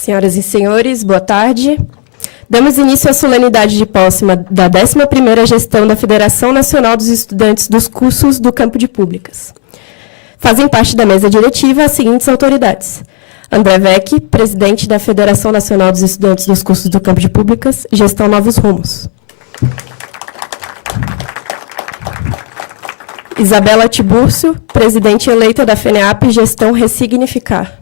Senhoras e senhores, boa tarde. Damos início à solenidade de posse da 11ª gestão da Federação Nacional dos Estudantes dos Cursos do Campo de Públicas. Fazem parte da mesa diretiva as seguintes autoridades: André Vecchi, presidente da Federação Nacional dos Estudantes dos Cursos do Campo de Públicas, Gestão Novos Rumos. Isabela Tibúrcio, presidente eleita da FENEAP, Gestão Ressignificar.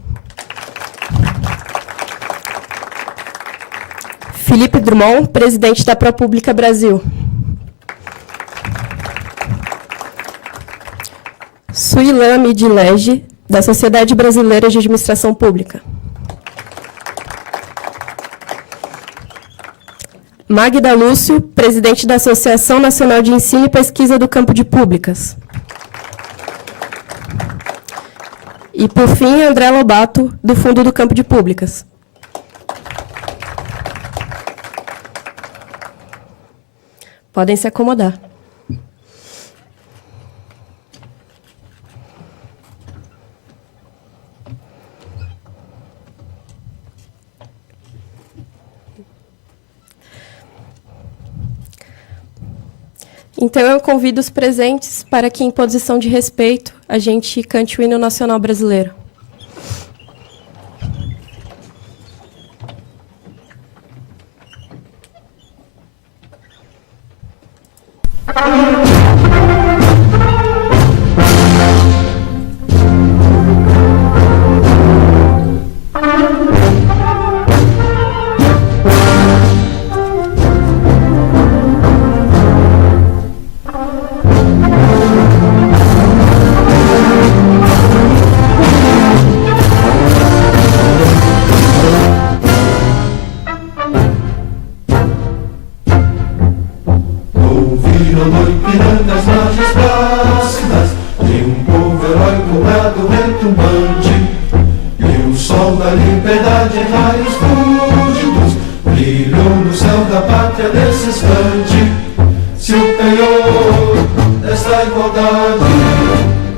Felipe Drummond, presidente da ProPublica Brasil. Suilan Midilege, da Sociedade Brasileira de Administração Pública. Magda Lúcio, presidente da Associação Nacional de Ensino e Pesquisa do Campo de Públicas. E, por fim, André Lobato, do Fundo do Campo de Públicas. Podem se acomodar. Então, eu convido os presentes para que, em posição de respeito, a gente cante o hino nacional brasileiro.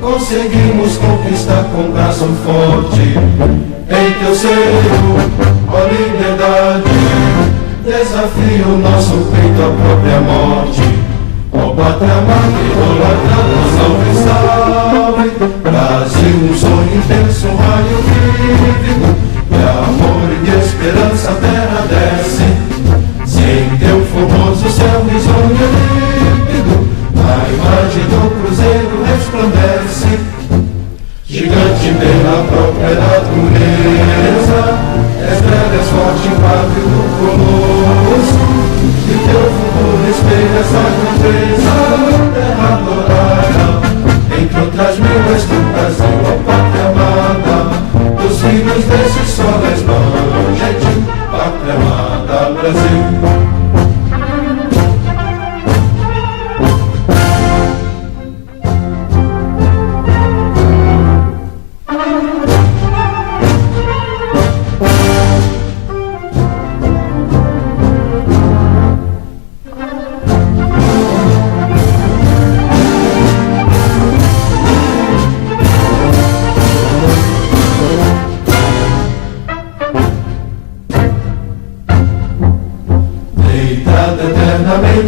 Conseguimos conquistar com braço forte, em teu seio, ó liberdade, desafia o nosso peito à própria morte. Ó pátria amada, idolatrada, salve, salve, Brasil, um sonho intenso, um raio vívido, de amor e de esperança a terra desce, sem teu formoso céu risonho límpido, a imagem do cruzeiro resplandece, gigante pela própria natureza, és breve, és forte, invável do colosso, e teu futuro espelha essa grandeza, terra adorada, entre outras mil és tu, Brasil, ó pátria amada, dos filhos desse sol és mãe gentil, pátria amada, Brasil.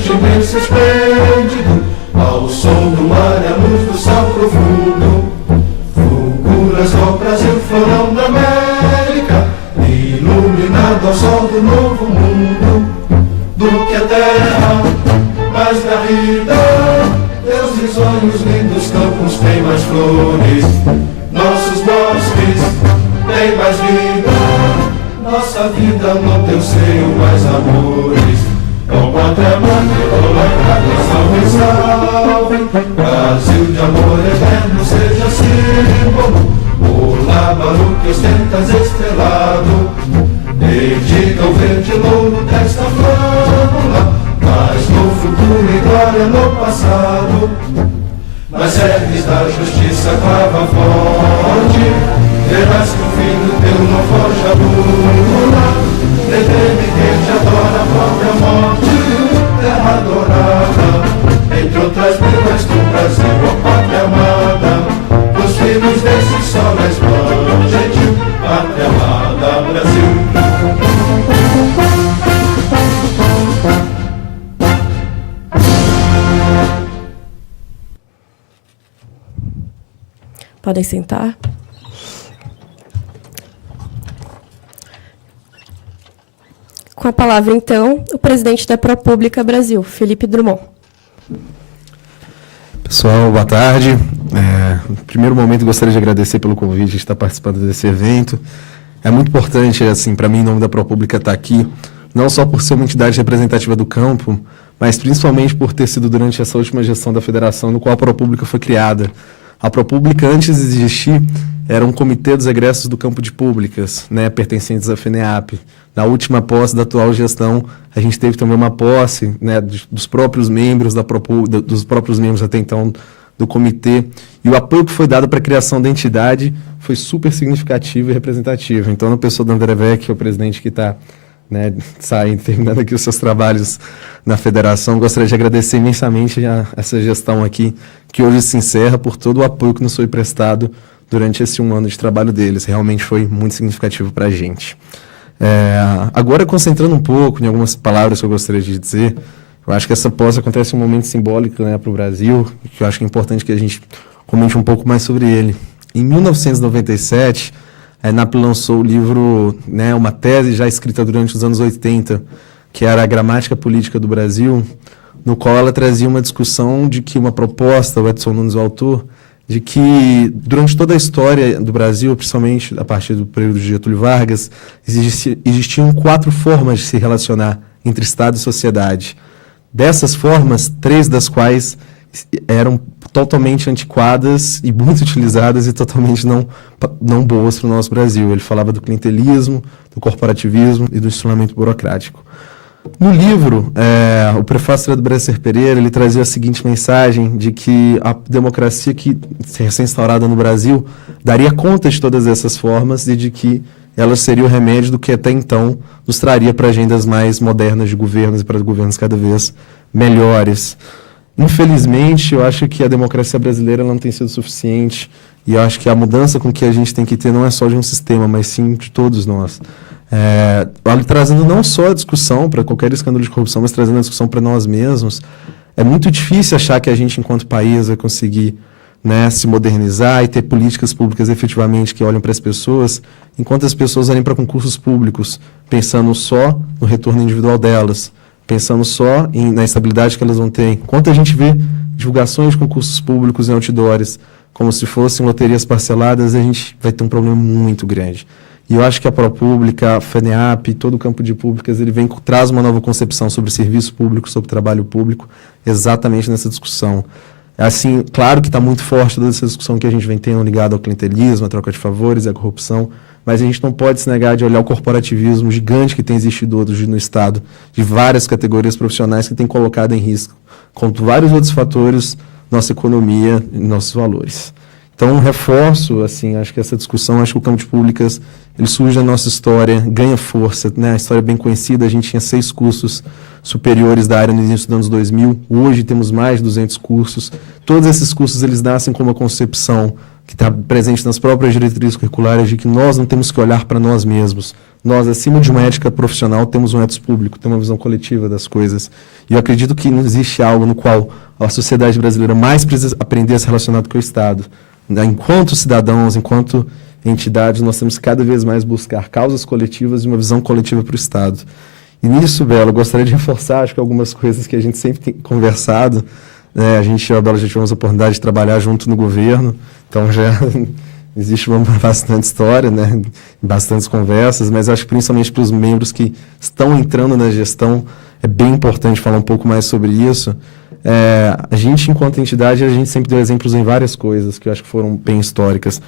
Imenso esplêndido, ao som do mar e a luz do sal profundo, fulguras ao Brasil, florão da América, iluminado ao sol do novo mundo, do que a terra mais garrida, teus risonhos lindos campos têm mais flores, nossos bosques têm mais vida, nossa vida no teu seio mais amores. Ó pátria amada, idolatrada, salve, salve, Brasil de amor eterno seja símbolo, o lábaro que ostentas estrelado, dedica o verde louro desta flâmula, mas no futuro e glória no passado, nas serves da justiça clava forte, verás que o fim do teu não foge a bula, deteve quem te adora a própria morte, terra adorada, entre outras mil és tu, Brasil, ó pátria amada, dos filhos desse sol és mãe gentil, pátria amada, Brasil. Podem sentar. Com a palavra, então, o presidente da ProPublica Brasil, Felipe Drummond. Pessoal, boa tarde. No primeiro momento, gostaria de agradecer pelo convite de estar participando desse evento. É muito importante, assim, para mim, em nome da ProPublica, estar aqui, não só por ser uma entidade representativa do campo, mas principalmente por ter sido durante essa última gestão da federação, no qual a ProPublica foi criada. A ProPublica, antes de existir, era um comitê dos egressos do campo de públicas, né, pertencentes à FENEAP. Na última posse da atual gestão, a gente teve também uma posse, né, dos próprios membros dos próprios membros até então do comitê, e o apoio que foi dado para a criação da entidade foi super significativo e representativo. Então, na pessoa do André Vec, que é o presidente que está, né, terminando aqui os seus trabalhos na federação, gostaria de agradecer imensamente a essa gestão aqui, que hoje se encerra, por todo o apoio que nos foi prestado durante esse 1 ano de trabalho deles. Realmente foi muito significativo para a gente. Agora, concentrando um pouco em algumas palavras que eu gostaria de dizer, eu acho que essa posse acontece em um momento simbólico, né, para o Brasil, que eu acho que é importante que a gente comente um pouco mais sobre ele. Em 1997, a ENAP lançou o livro, né, uma tese já escrita durante os anos 80, que era a Gramática Política do Brasil, no qual ela trazia uma discussão de que uma proposta, o Edson Nunes, o autor, de que durante toda a história do Brasil, principalmente a partir do período de Getúlio Vargas, existiam 4 formas de se relacionar entre Estado e sociedade. Dessas formas, 3 das quais eram totalmente antiquadas e muito utilizadas e totalmente não boas para o nosso Brasil. Ele falava do clientelismo, do corporativismo e do instrumentamento burocrático. No livro, o prefácio do Bresser Pereira, ele trazia a seguinte mensagem de que a democracia que recém-instaurada no Brasil daria conta de todas essas formas e de que elas seriam o remédio do que até então nos traria para agendas mais modernas de governos e para governos cada vez melhores. Infelizmente, eu acho que a democracia brasileira não tem sido suficiente e eu acho que a mudança com que a gente tem que ter não é só de um sistema, mas sim de todos nós. Trazendo não só a discussão para qualquer escândalo de corrupção, mas trazendo a discussão para nós mesmos. É muito difícil achar que a gente, enquanto país, vai conseguir, né, se modernizar e ter políticas públicas efetivamente que olhem para as pessoas, enquanto as pessoas olhem para concursos públicos, pensando só no retorno individual delas, pensando só na estabilidade que elas vão ter. Enquanto a gente vê divulgações de concursos públicos em outdoors como se fossem loterias parceladas, a gente vai ter um problema muito grande. E eu acho que a ProPublica, a FENEAP, todo o campo de públicas, ele traz uma nova concepção sobre serviço público, sobre trabalho público, exatamente nessa discussão. Assim, claro que está muito forte toda essa discussão que a gente vem tendo ligada ao clientelismo, à troca de favores e à corrupção, mas a gente não pode se negar de olhar o corporativismo gigante que tem existido hoje no Estado, de várias categorias profissionais que tem colocado em risco, com vários outros fatores, nossa economia e nossos valores. Então, reforço, assim, acho que essa discussão, acho que o campo de públicas, ele surge da nossa história, ganha força, né? A história é bem conhecida, a gente tinha 6 cursos superiores da área no início dos anos 2000, hoje temos mais de 200 cursos. Todos esses cursos, eles nascem com uma concepção que está presente nas próprias diretrizes curriculares de que nós não temos que olhar para nós mesmos. Nós, acima de uma ética profissional, temos um ethos público, temos uma visão coletiva das coisas. E eu acredito que não existe algo no qual a sociedade brasileira mais precisa aprender a se relacionar com o Estado. Enquanto cidadãos, enquanto entidades, nós temos que cada vez mais buscar causas coletivas e uma visão coletiva para o Estado. E nisso, Bela, eu gostaria de reforçar, acho que algumas coisas que a gente sempre tem conversado, né? A gente e a Bela já tivemos a oportunidade de trabalhar junto no governo, então já existe bastante história, né? Bastantes conversas, mas acho que principalmente para os membros que estão entrando na gestão, é bem importante falar um pouco mais sobre isso. A gente, enquanto entidade, a gente sempre deu exemplos em várias coisas que eu acho que foram bem históricas.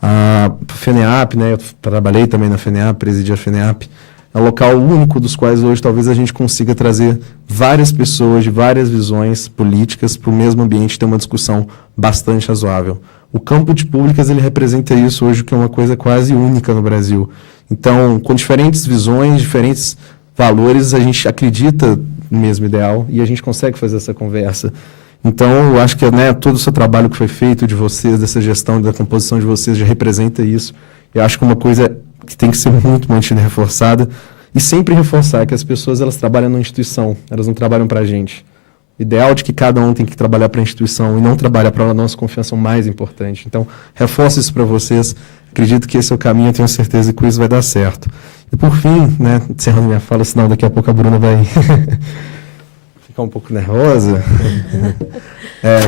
A FENEAP, né, eu trabalhei também na FENEAP, presidi a FENEAP, é um local único dos quais hoje talvez a gente consiga trazer várias pessoas de várias visões políticas para o mesmo ambiente e ter uma discussão bastante razoável. O campo de públicas, ele representa isso hoje, que é uma coisa quase única no Brasil. Então, com diferentes visões, diferentes valores, a gente acredita no mesmo ideal e a gente consegue fazer essa conversa. Então, eu acho que, né, todo o seu trabalho que foi feito de vocês, dessa gestão, da composição de vocês, já representa isso. Eu acho que uma coisa que tem que ser muito mantida e reforçada, e sempre reforçar que as pessoas, elas trabalham numa instituição, elas não trabalham para a gente. ideal de que cada um tem que trabalhar para a instituição e não trabalhar para a nossa confiança, é o mais importante. Então, reforço isso para vocês. Acredito que esse é o caminho, eu tenho certeza que isso vai dar certo. E por fim, né, encerrando minha fala, senão daqui a pouco a Bruna vai ficar um pouco nervosa.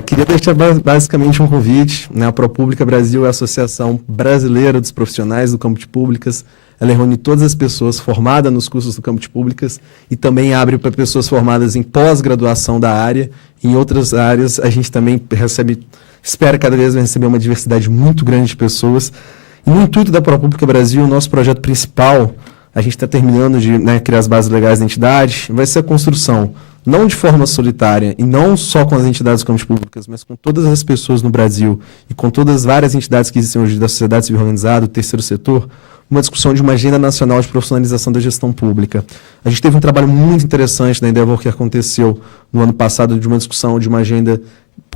Queria deixar basicamente um convite, né? A ProPública Brasil é a Associação Brasileira dos Profissionais do Campo de Públicas. Ela reúne todas as pessoas formadas nos cursos do campo de públicas e também abre para pessoas formadas em pós-graduação da área. Em outras áreas, a gente também espera cada vez receber uma diversidade muito grande de pessoas. E no intuito da ProPública Brasil, o nosso projeto principal, a gente está terminando de criar as bases legais da entidade, vai ser a construção, não de forma solitária e não só com as entidades do campo de públicas, mas com todas as pessoas no Brasil e com todas as várias entidades que existem hoje da sociedade civil organizada, do terceiro setor, uma discussão de uma agenda nacional de profissionalização da gestão pública. A gente teve um trabalho muito interessante na Endeavor que aconteceu no ano passado, de uma discussão de uma agenda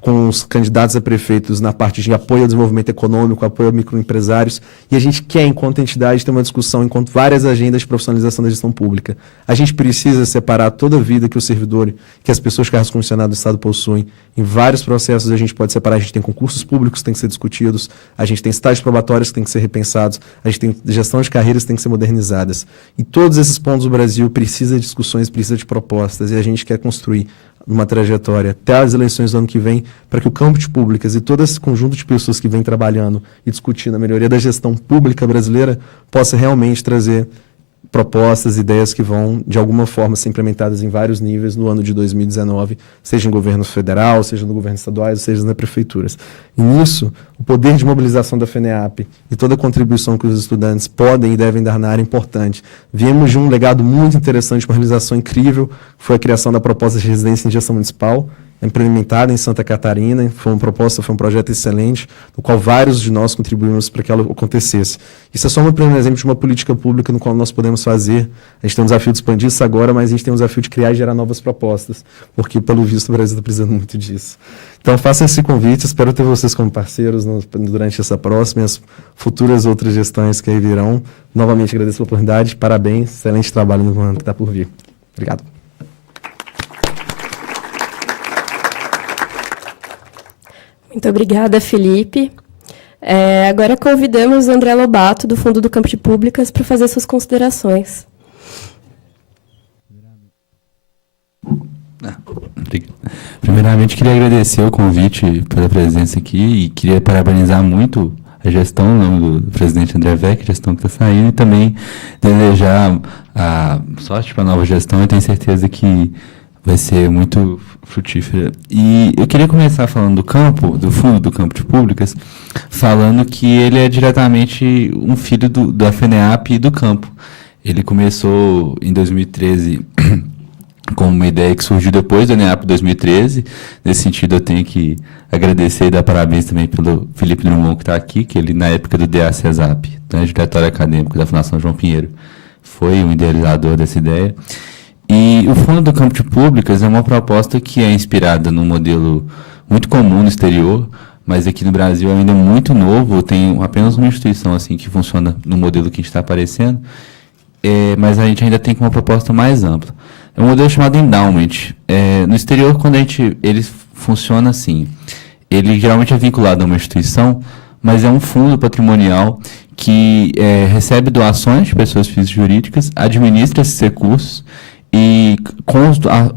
com os candidatos a prefeitos na parte de apoio ao desenvolvimento econômico, apoio a microempresários, e a gente quer, enquanto entidade, ter uma discussão, enquanto várias agendas de profissionalização da gestão pública. A gente precisa separar toda a vida que o servidor, que as pessoas de cargos comissionados do Estado possuem, em vários processos a gente pode separar. A gente tem concursos públicos que têm que ser discutidos, a gente tem estágios probatórios que têm que ser repensados, a gente tem gestão de carreiras que têm que ser modernizadas. E todos esses pontos do Brasil precisa de discussões, precisa de propostas, e a gente quer construir uma trajetória até as eleições do ano que vem, para que o campo de públicas e todo esse conjunto de pessoas que vem trabalhando e discutindo a melhoria da gestão pública brasileira possa realmente trazer propostas, ideias que vão, de alguma forma, ser implementadas em vários níveis no ano de 2019, seja em governo federal, seja no governo estadual, seja nas prefeituras. E nisso, o poder de mobilização da FENEAP e toda a contribuição que os estudantes podem e devem dar na área é importante. Viemos de um legado muito interessante, uma realização incrível, que foi a criação da proposta de residência em gestão municipal, implementada em Santa Catarina. Foi uma proposta, foi um projeto excelente, no qual vários de nós contribuímos para que ela acontecesse. Isso é só um primeiro exemplo de uma política pública no qual nós podemos fazer. A gente tem um desafio de expandir isso agora, mas a gente tem um desafio de criar e gerar novas propostas, porque, pelo visto, o Brasil está precisando muito disso. Então, façam esse convite, espero ter vocês como parceiros durante essa próxima e as futuras outras gestões que aí virão. Novamente, agradeço a oportunidade, parabéns, excelente trabalho no ano que está por vir. Obrigado. Muito obrigada, Felipe. Agora convidamos o André Lobato, do Fundo do Campo de Públicas, para fazer suas considerações. Primeiramente, queria agradecer o convite pela presença aqui e queria parabenizar muito a gestão, em nome do presidente André Vec, a gestão que está saindo, e também desejar a sorte para a nova gestão. Eu tenho certeza que vai ser muito frutífera. E eu queria começar falando do campo, do Fundo do Campo de Públicas, falando que ele é diretamente um filho da FENEAP e do campo. Ele começou em 2013 com uma ideia que surgiu depois do ENEAP 2013. Nesse sentido, eu tenho que agradecer e dar parabéns também pelo Felipe Drummond, que está aqui, que ele, na época do DA-CESAP, né, Diretório Acadêmico da Fundação João Pinheiro, foi um idealizador dessa ideia. E o Fundo do Campo de Públicas é uma proposta que é inspirada num modelo muito comum no exterior, mas aqui no Brasil é ainda muito novo. Tem apenas uma instituição assim que funciona no modelo que a gente está aparecendo, mas a gente ainda tem uma proposta mais ampla. É um modelo chamado Endowment. No exterior, quando ele funciona assim, ele geralmente é vinculado a uma instituição, mas é um fundo patrimonial que recebe doações de pessoas físicas e jurídicas, administra esses recursos, e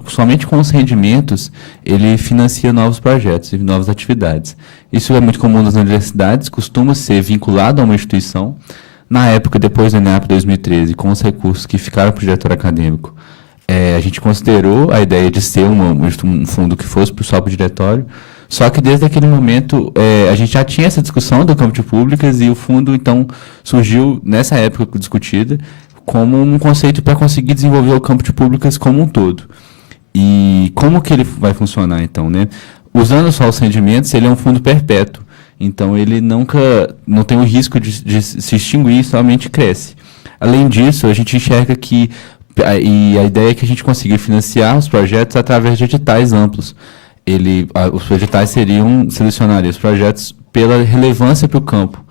somente com os rendimentos ele financia novos projetos e novas atividades. Isso é muito comum nas universidades, costuma ser vinculado a uma instituição. Na época, depois do ENEAP 2013, com os recursos que ficaram para o diretor acadêmico, a gente considerou a ideia de ser um fundo que fosse só para o diretório, só que desde aquele momento a gente já tinha essa discussão do campo de públicas e o fundo, então, surgiu nessa época discutida como um conceito para conseguir desenvolver o campo de públicas como um todo. E como que ele vai funcionar, então, né? Usando só os rendimentos, ele é um fundo perpétuo. Então, ele não tem o risco de se extinguir, somente cresce. Além disso, a gente enxerga que a ideia é que a gente consiga financiar os projetos através de editais amplos. Os editais selecionariam os projetos pela relevância para o campo,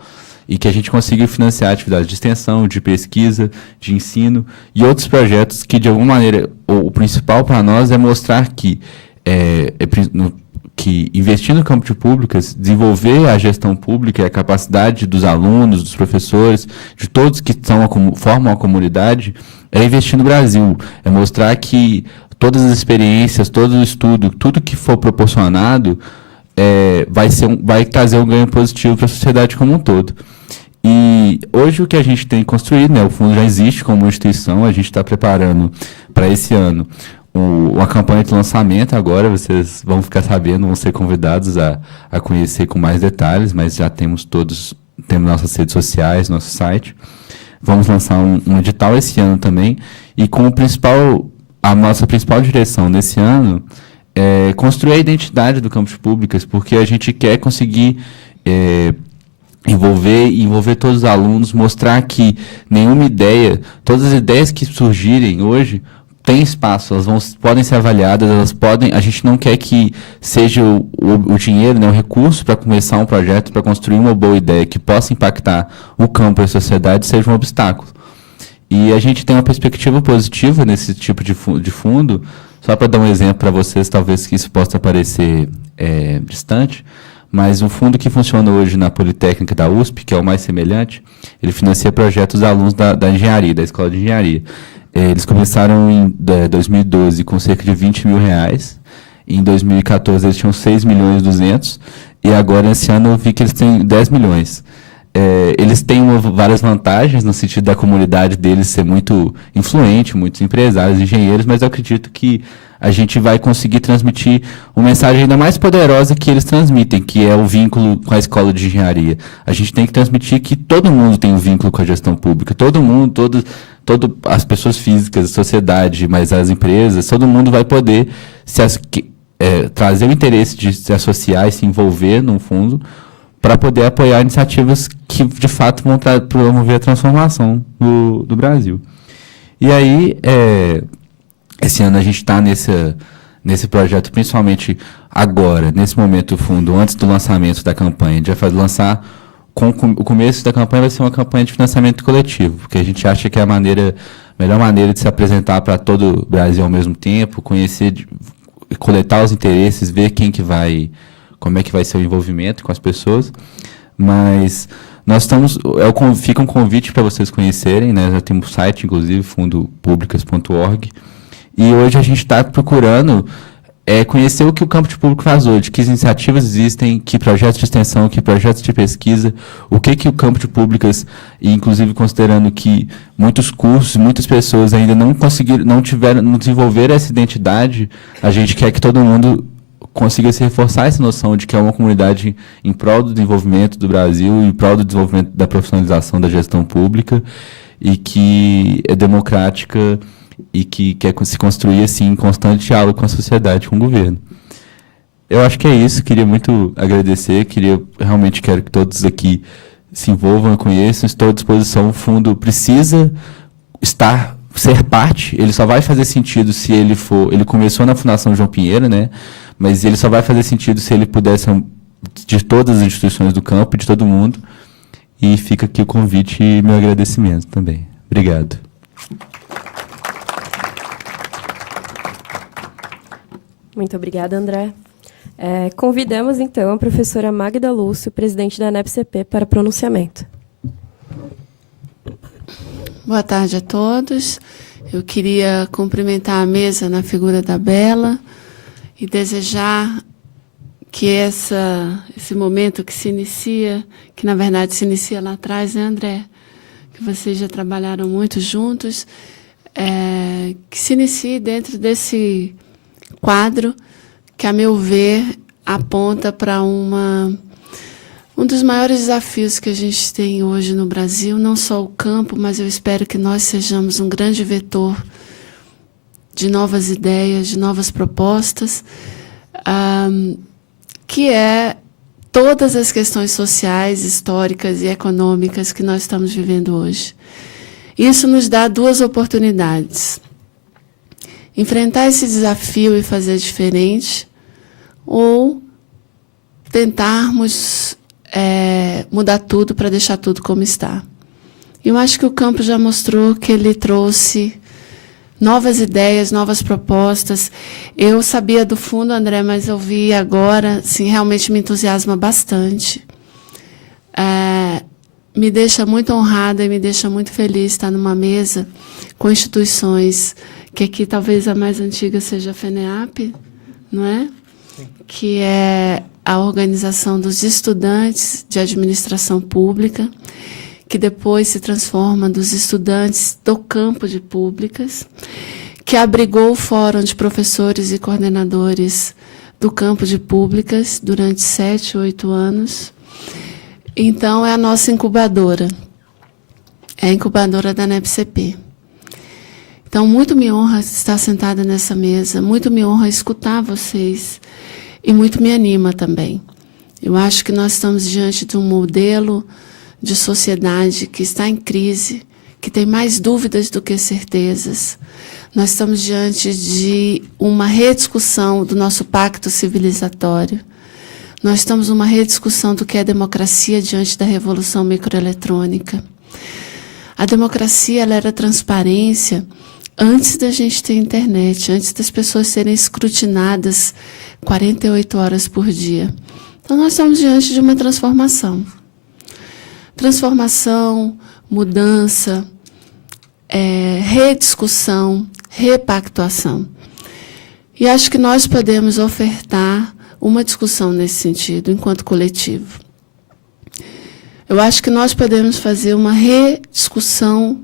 e que a gente consiga financiar atividades de extensão, de pesquisa, de ensino e outros projetos que, de alguma maneira, o principal para nós é mostrar que que investir no campo de públicas, desenvolver a gestão pública e a capacidade dos alunos, dos professores, de todos que formam a comunidade, é investir no Brasil. É mostrar que todas as experiências, todo o estudo, tudo que for proporcionado vai trazer um ganho positivo para a sociedade como um todo. E hoje o que a gente tem construído, né, o fundo já existe como instituição, a gente está preparando para esse ano uma campanha de lançamento agora, vocês vão ficar sabendo, vão ser convidados a conhecer com mais detalhes, mas já temos nossas redes sociais, nosso site. Vamos lançar um edital esse ano também, e a nossa principal direção nesse ano é construir a identidade do campus públicas, porque a gente quer conseguir envolver todos os alunos, mostrar que todas as ideias que surgirem hoje têm espaço, podem ser avaliadas, a gente não quer que seja o dinheiro, né, o recurso para começar um projeto, para construir uma boa ideia que possa impactar o campo e a sociedade, seja um obstáculo. E a gente tem uma perspectiva positiva nesse tipo de fundo, só para dar um exemplo para vocês, talvez que isso possa parecer distante, mas um fundo que funciona hoje na Politécnica da USP, que é o mais semelhante, ele financia projetos dos alunos da engenharia, da escola de engenharia. Eles começaram em 2012 com cerca de R$20 mil. Em 2014 eles tinham 6 milhões e 200, e agora esse ano eu vi que eles têm 10 milhões. Eles têm várias vantagens no sentido da comunidade deles ser muito influente, muitos empresários, engenheiros, mas eu acredito que a gente vai conseguir transmitir uma mensagem ainda mais poderosa que eles transmitem, que é o vínculo com a escola de engenharia. A gente tem que transmitir que todo mundo tem um vínculo com a gestão pública, todo mundo, as pessoas físicas, a sociedade, mas as empresas, todo mundo vai poder trazer o interesse de se associar e se envolver num fundo para poder apoiar iniciativas que, de fato, vão promover a transformação do Brasil. E aí, esse ano a gente está nesse projeto, principalmente agora, nesse momento, o fundo, antes do lançamento da campanha. A gente vai lançar, o começo da campanha vai ser uma campanha de financiamento coletivo, porque a gente acha que é a melhor maneira de se apresentar para todo o Brasil ao mesmo tempo, conhecer, coletar os interesses, ver como é que vai ser o envolvimento com as pessoas. Mas nós fica um convite para vocês conhecerem, né? Já temos um site, inclusive, fundopublicas.org, e hoje a gente está procurando conhecer o que o campo de público faz hoje, que iniciativas existem, que projetos de extensão, que projetos de pesquisa, o que o campo de públicas, e inclusive considerando que muitos cursos, muitas pessoas ainda não desenvolveram essa identidade, a gente quer que todo mundo consiga se reforçar essa noção de que é uma comunidade em prol do desenvolvimento do Brasil, em prol do desenvolvimento da profissionalização da gestão pública, e que é democrática e que quer se construir assim, em constante diálogo com a sociedade, com o governo. Eu acho que é isso, queria muito agradecer, realmente quero que todos aqui se envolvam, conheçam, estou à disposição. O fundo precisa ser parte, ele só vai fazer sentido se ele começou na Fundação João Pinheiro, né? Mas ele só vai fazer sentido se ele pudesse, de todas as instituições do campo, de todo mundo. E fica aqui o convite e meu agradecimento também. Obrigado. Muito obrigada, André. Convidamos, então, a professora Magda Lúcio, presidente da ANEP-CP, para pronunciamento. Boa tarde a todos. Eu queria cumprimentar a mesa na figura da Bela e desejar que esse momento que se inicia, que na verdade se inicia lá atrás, né, André? Que vocês já trabalharam muito juntos, que se inicie dentro desse quadro que, a meu ver, aponta para um dos maiores desafios que a gente tem hoje no Brasil, não só o campo, mas eu espero que nós sejamos um grande vetor de novas ideias, de novas propostas, que é todas as questões sociais, históricas e econômicas que nós estamos vivendo hoje. Isso nos dá duas oportunidades: enfrentar esse desafio e fazer diferente, ou tentarmos mudar tudo para deixar tudo como está. Eu acho que o campo já mostrou que ele trouxe novas ideias, novas propostas. Eu sabia do fundo, André, mas eu vi agora, assim, realmente me entusiasma bastante. Me deixa muito honrada e me deixa muito feliz estar numa mesa com instituições, que aqui talvez a mais antiga seja a FENEAP, não é? Sim. Que é a organização dos estudantes de administração pública, que depois se transforma dos estudantes do campo de públicas, que abrigou o Fórum de Professores e Coordenadores do campo de públicas durante 7, 8 anos. Então, é a nossa incubadora. É a incubadora da NEPCP. Então, muito me honra estar sentada nessa mesa, muito me honra escutar vocês e muito me anima também. Eu acho que nós estamos diante de um modelo de sociedade que está em crise, que tem mais dúvidas do que certezas. Nós estamos diante de uma rediscussão do nosso pacto civilizatório. Nós estamos numa rediscussão do que é democracia diante da revolução microeletrônica. A democracia, ela era transparência antes da gente ter internet, antes das pessoas serem escrutinadas 48 horas por dia. Então, nós estamos diante de uma transformação. Transformação, mudança, rediscussão, repactuação. E acho que nós podemos ofertar uma discussão nesse sentido, enquanto coletivo. Eu acho que nós podemos fazer uma rediscussão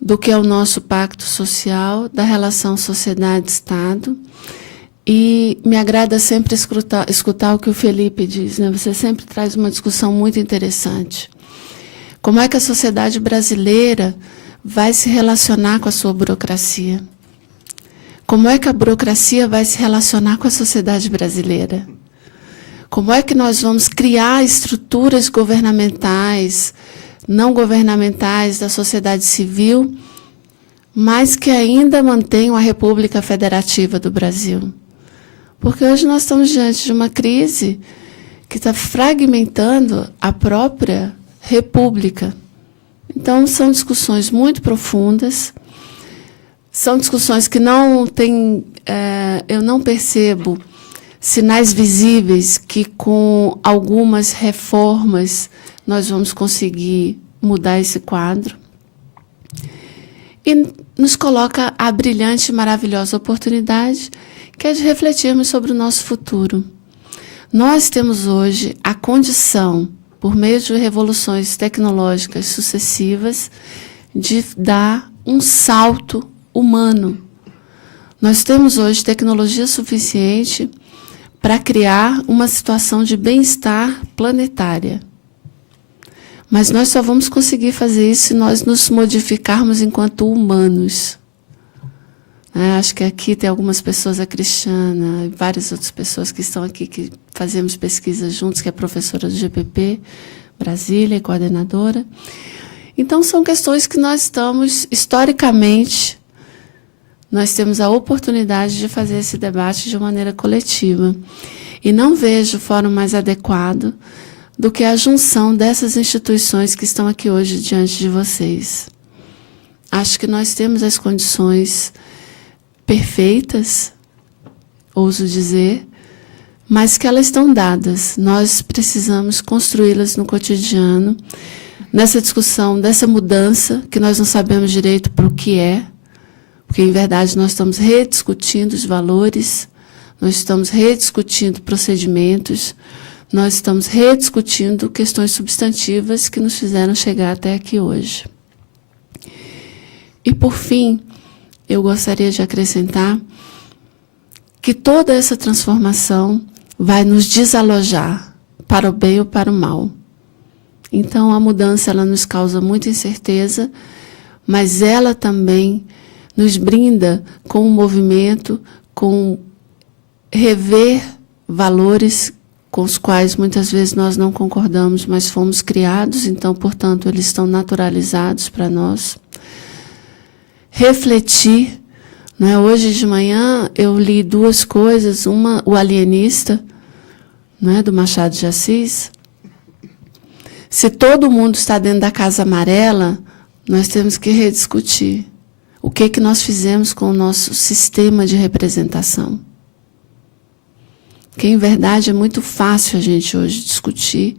do que é o nosso pacto social, da relação sociedade-Estado, e me agrada sempre escutar o que o Felipe diz, né? Você sempre traz uma discussão muito interessante. Como é que a sociedade brasileira vai se relacionar com a sua burocracia? Como é que a burocracia vai se relacionar com a sociedade brasileira? Como é que nós vamos criar estruturas governamentais, não governamentais, da sociedade civil, mas que ainda mantenham a República Federativa do Brasil? Porque hoje nós estamos diante de uma crise que está fragmentando a própria República. Então, são discussões muito profundas. São discussões que não têm, eu não percebo sinais visíveis que, com algumas reformas, nós vamos conseguir mudar esse quadro. E nos coloca a brilhante e maravilhosa oportunidade que é de refletirmos sobre o nosso futuro. Nós temos hoje a condição, por meio de revoluções tecnológicas sucessivas, de dar um salto humano. Nós temos hoje tecnologia suficiente para criar uma situação de bem-estar planetária. Mas nós só vamos conseguir fazer isso se nós nos modificarmos enquanto humanos. Acho que aqui tem algumas pessoas, a Cristiana e várias outras pessoas que estão aqui, que fazemos pesquisa juntos, que é professora do GPP, Brasília, e coordenadora. Então, são questões que nós estamos, historicamente, nós temos a oportunidade de fazer esse debate de maneira coletiva. E não vejo fórum mais adequado do que a junção dessas instituições que estão aqui hoje diante de vocês. Acho que nós temos as condições perfeitas, ouso dizer, mas que elas estão dadas. Nós precisamos construí-las no cotidiano, nessa discussão dessa mudança, que nós não sabemos direito para o que é, porque, em verdade, nós estamos rediscutindo os valores, nós estamos rediscutindo procedimentos, nós estamos rediscutindo questões substantivas que nos fizeram chegar até aqui hoje. E, por fim, eu gostaria de acrescentar que toda essa transformação vai nos desalojar, para o bem ou para o mal. Então, a mudança, ela nos causa muita incerteza, mas ela também nos brinda com um movimento, com rever valores com os quais muitas vezes nós não concordamos, mas fomos criados, então, portanto, eles estão naturalizados para nós. Refletir, né? Hoje de manhã eu li duas coisas, uma, O Alienista, né, do Machado de Assis. Se todo mundo está dentro da Casa Amarela, nós temos que rediscutir. O que nós fizemos com o nosso sistema de representação? Que, em verdade, é muito fácil a gente hoje discutir.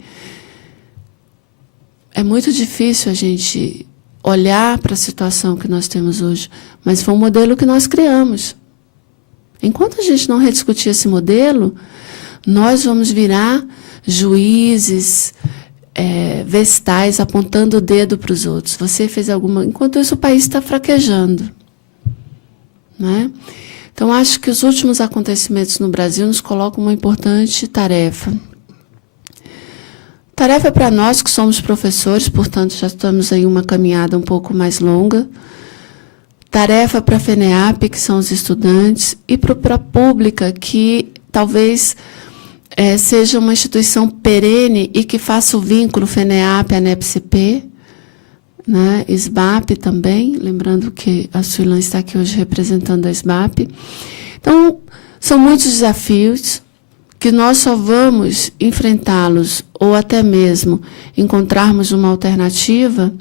É muito difícil a gente olhar para a situação que nós temos hoje, mas foi um modelo que nós criamos. Enquanto a gente não rediscutir esse modelo, nós vamos virar juízes, vestais, apontando o dedo para os outros. Você fez alguma... Enquanto isso, o país está fraquejando. Né? Então, acho que os últimos acontecimentos no Brasil nos colocam uma importante tarefa. Tarefa para nós que somos professores, portanto, já estamos em uma caminhada um pouco mais longa. Tarefa para a FENEAP, que são os estudantes, e para a pública, que talvez seja uma instituição perene e que faça o vínculo FENEAP, ANEP-CP, né, SBAP também, lembrando que a Suilã está aqui hoje representando a SBAP. Então, são muitos desafios que nós só vamos enfrentá-los ou até mesmo encontrarmos uma alternativa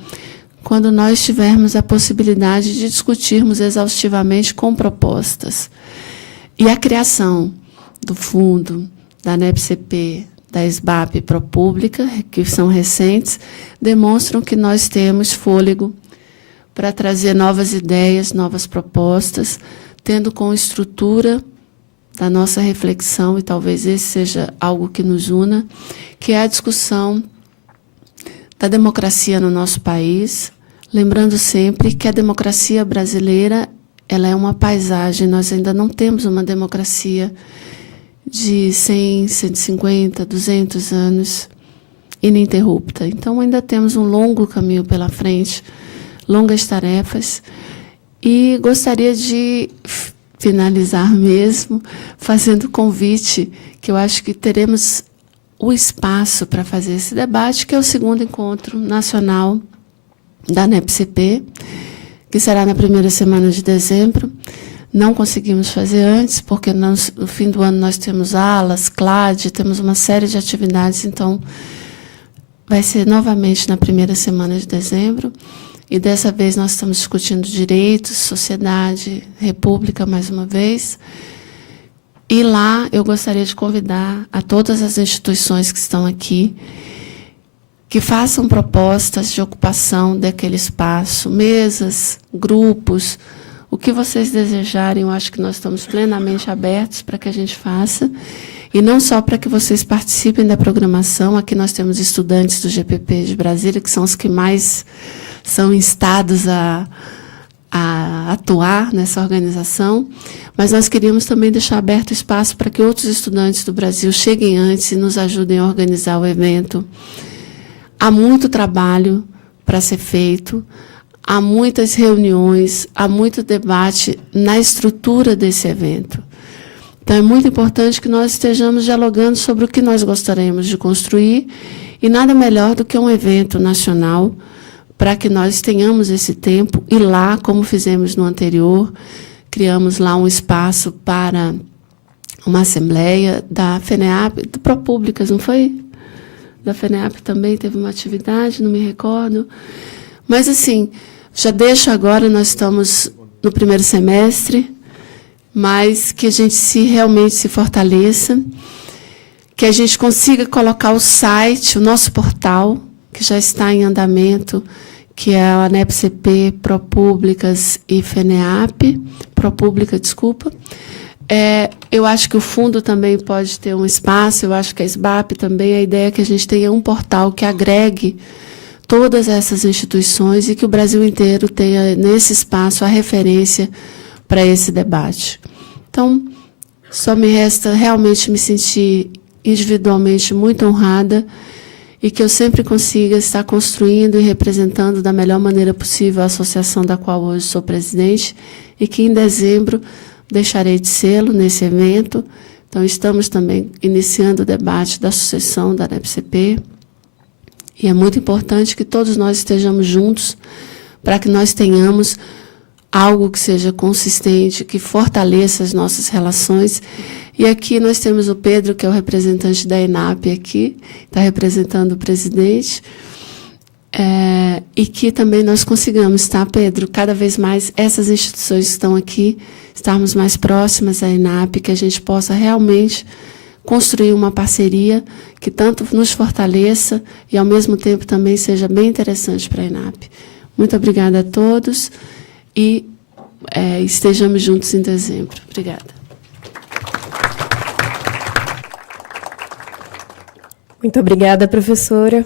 quando nós tivermos a possibilidade de discutirmos exaustivamente com propostas. E a criação do fundo, da ANEP-CP, da SBAP ProPública, que são recentes, demonstram que nós temos fôlego para trazer novas ideias, novas propostas, tendo como estrutura da nossa reflexão, e talvez esse seja algo que nos una, que é a discussão da democracia no nosso país, lembrando sempre que a democracia brasileira ela é uma paisagem, nós ainda não temos uma democracia de 100, 150, 200 anos ininterrupta. Então, ainda temos um longo caminho pela frente, longas tarefas, e gostaria de finalizar mesmo fazendo convite, que eu acho que teremos o espaço para fazer esse debate, que é o segundo encontro nacional da ANEP-CP, que será na primeira semana de dezembro. Não conseguimos fazer antes, porque no fim do ano nós temos alas, CLAD, temos uma série de atividades, então vai ser novamente na primeira semana de dezembro, e dessa vez nós estamos discutindo direitos, sociedade, república, mais uma vez. E lá eu gostaria de convidar a todas as instituições que estão aqui, que façam propostas de ocupação daquele espaço, mesas, grupos, o que vocês desejarem. Eu acho que nós estamos plenamente abertos para que a gente faça, e não só para que vocês participem da programação. Aqui nós temos estudantes do GPP de Brasília, que são os que mais são instados a atuar nessa organização, mas nós queríamos também deixar aberto espaço para que outros estudantes do Brasil cheguem antes e nos ajudem a organizar o evento. Há muito trabalho para ser feito, há muitas reuniões, há muito debate na estrutura desse evento. Então, é muito importante que nós estejamos dialogando sobre o que nós gostaríamos de construir, e nada melhor do que um evento nacional para que nós tenhamos esse tempo. E lá, como fizemos no anterior, criamos lá um espaço para uma assembleia da FENEAP, do ProPúblicas, não foi? Da FENEAP também teve uma atividade, não me recordo. Mas, assim, já deixo agora, nós estamos no primeiro semestre, mas que a gente realmente se fortaleça, que a gente consiga colocar o site, o nosso portal, que já está em andamento, que é a ANEP-CP, ProPúblicas e FENEAP, ProPública, desculpa. Eu acho que o fundo também pode ter um espaço, eu acho que a SBAP também, a ideia é que a gente tenha um portal que agregue todas essas instituições e que o Brasil inteiro tenha, nesse espaço, a referência para esse debate. Então, só me resta realmente me sentir individualmente muito honrada, e que eu sempre consiga estar construindo e representando da melhor maneira possível a associação da qual hoje sou presidente, e que em dezembro deixarei de sê-lo nesse evento. Então, estamos também iniciando o debate da sucessão da ANEP-CP, e é muito importante que todos nós estejamos juntos para que nós tenhamos algo que seja consistente, que fortaleça as nossas relações. E aqui nós temos o Pedro, que é o representante da ENAP aqui, está representando o presidente. E que também nós consigamos, tá, Pedro, cada vez mais essas instituições que estão aqui, estarmos mais próximas à ENAP, que a gente possa realmente construir uma parceria que tanto nos fortaleça e, ao mesmo tempo, também seja bem interessante para a ENAP. Muito obrigada a todos e estejamos juntos em dezembro. Obrigada. Muito obrigada, professora.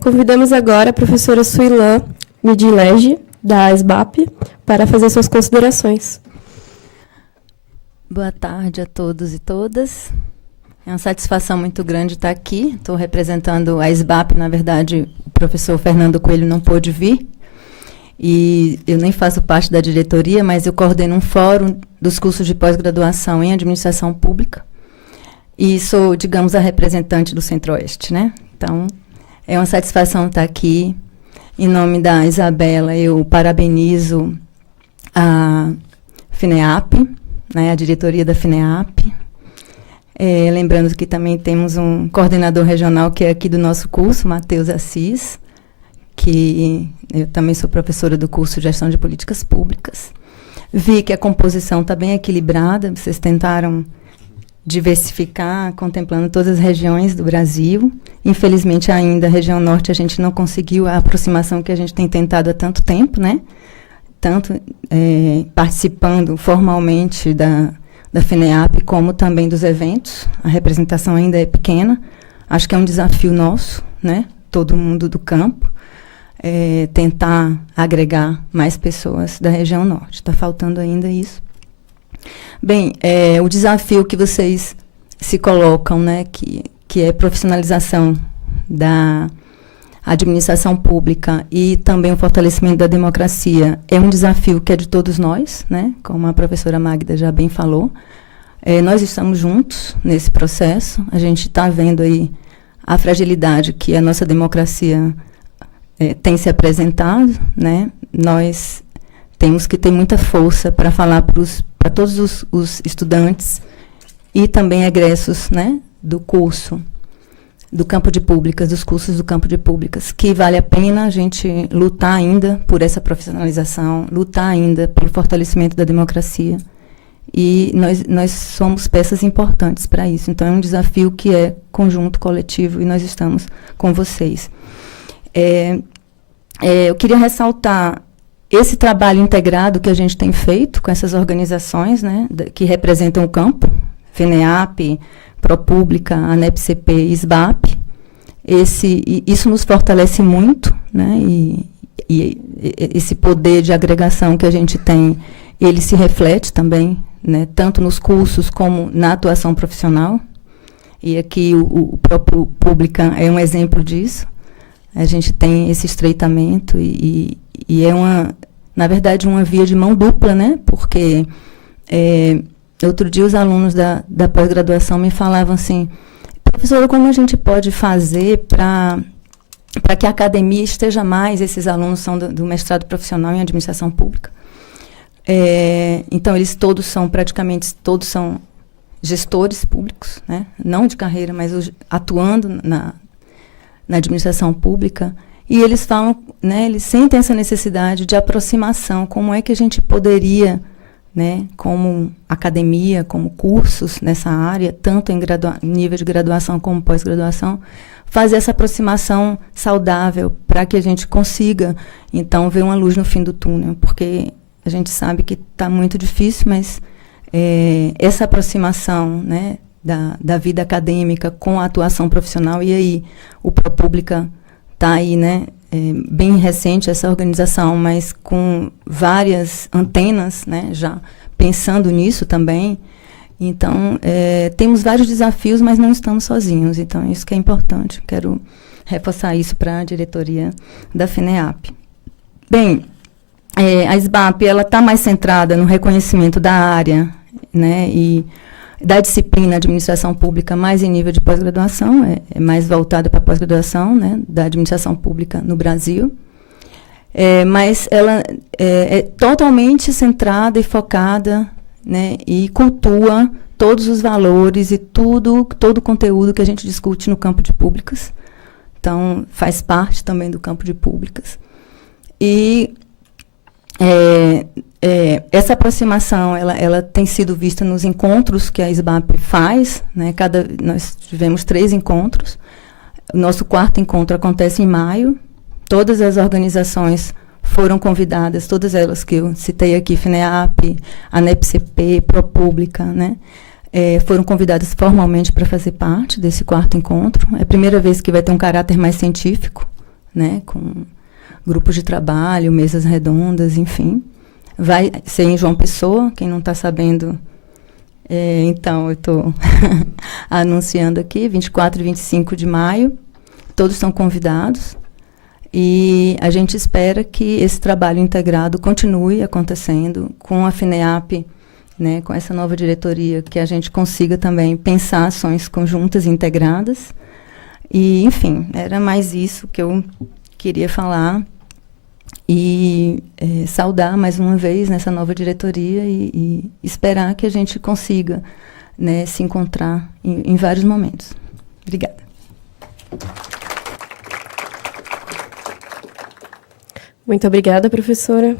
Convidamos agora a professora Suilã Midilege, da SBAP, para fazer suas considerações. Boa tarde a todos e todas. É uma satisfação muito grande estar aqui. Estou representando a SBAP, na verdade, o professor Fernando Coelho não pôde vir. E eu nem faço parte da diretoria, mas eu coordeno um fórum dos cursos de pós-graduação em administração pública. E sou, digamos, a representante do Centro-Oeste, né? Então, é uma satisfação estar aqui. Em nome da Isabela, eu parabenizo a FINEAP, né, a diretoria da FINEAP. Lembrando que também temos um coordenador regional que é aqui do nosso curso, Matheus Assis, que eu também sou professora do curso de Gestão de Políticas Públicas. Vi que a composição está bem equilibrada, vocês tentaram diversificar, contemplando todas as regiões do Brasil. Infelizmente, ainda a região norte a gente não conseguiu a aproximação que a gente tem tentado há tanto tempo, né? Tanto participando formalmente da FINEAP, como também dos eventos. A representação ainda é pequena. Acho que é um desafio nosso, né? Todo mundo do campo, tentar agregar mais pessoas da região norte. Está faltando ainda isso. Bem, o desafio que vocês se colocam, né, que é profissionalização da administração pública e também o fortalecimento da democracia, é um desafio que é de todos nós, né, como a professora Magda já bem falou. Nós estamos juntos nesse processo, a gente está vendo aí a fragilidade que a nossa democracia tem se apresentado, né, nós temos que ter muita força para falar para todos os estudantes e também egressos, né, do curso, do campo de públicas, dos cursos do campo de públicas, que vale a pena a gente lutar ainda por essa profissionalização, lutar ainda pelo fortalecimento da democracia. E nós somos peças importantes para isso. Então, é um desafio que é conjunto, coletivo, e nós estamos com vocês. Eu queria ressaltar esse trabalho integrado que a gente tem feito com essas organizações, né, que representam o campo, FINEAP, ProPública, ANEP-CP e SBAP. Isso nos fortalece muito, né, e esse poder de agregação que a gente tem, ele se reflete também, né, tanto nos cursos como na atuação profissional. E aqui o ProPública é um exemplo disso. A gente tem esse estreitamento e é, na verdade, uma via de mão dupla, né? Porque outro dia os alunos da pós-graduação me falavam assim, professora, como a gente pode fazer para que a academia esteja mais, esses alunos são do mestrado profissional em administração pública. Então, eles praticamente todos são gestores públicos, né? Não de carreira, mas atuando na administração pública, e eles falam, né, eles sentem essa necessidade de aproximação, como é que a gente poderia, né, como academia, como cursos nessa área, tanto em nível de graduação como pós-graduação, fazer essa aproximação saudável para que a gente consiga, então, ver uma luz no fim do túnel, porque a gente sabe que está muito difícil, mas essa aproximação, né, da vida acadêmica com a atuação profissional, e aí o ProPública está aí, né, bem recente essa organização, mas com várias antenas, né, já pensando nisso também. Então, temos vários desafios, mas não estamos sozinhos. Então, isso que é importante. Quero reforçar isso para a diretoria da FINEAP. Bem, a SBAP está mais centrada no reconhecimento da área, né, e da disciplina administração pública mais em nível de pós-graduação, é mais voltada para a pós-graduação, né, da administração pública no Brasil, mas ela é totalmente centrada e focada, né, e cultua todos os valores e todo o conteúdo que a gente discute no campo de públicas, Então, faz parte também do campo de públicas. E essa aproximação, ela tem sido vista nos encontros que a SBAP faz, né? Nós tivemos 3 encontros. O nosso 4º encontro acontece em maio. Todas as organizações foram convidadas, todas elas que eu citei aqui, FENEAP, ANEPCP, ProPública, né? Foram convidadas formalmente para fazer parte desse 4º encontro. É a primeira vez que vai ter um caráter mais científico, né? Com grupos de trabalho, mesas redondas, enfim. Vai ser em João Pessoa, quem não está sabendo, então eu estou anunciando aqui, 24 e 25 de maio, todos são convidados, e a gente espera que esse trabalho integrado continue acontecendo com a FENEAP, né, com essa nova diretoria, que a gente consiga também pensar ações conjuntas e integradas. E, enfim, era mais isso que eu queria falar. E saudar mais uma vez nessa nova diretoria e esperar que a gente consiga, né, se encontrar em vários momentos. Obrigada. Muito obrigada, professora.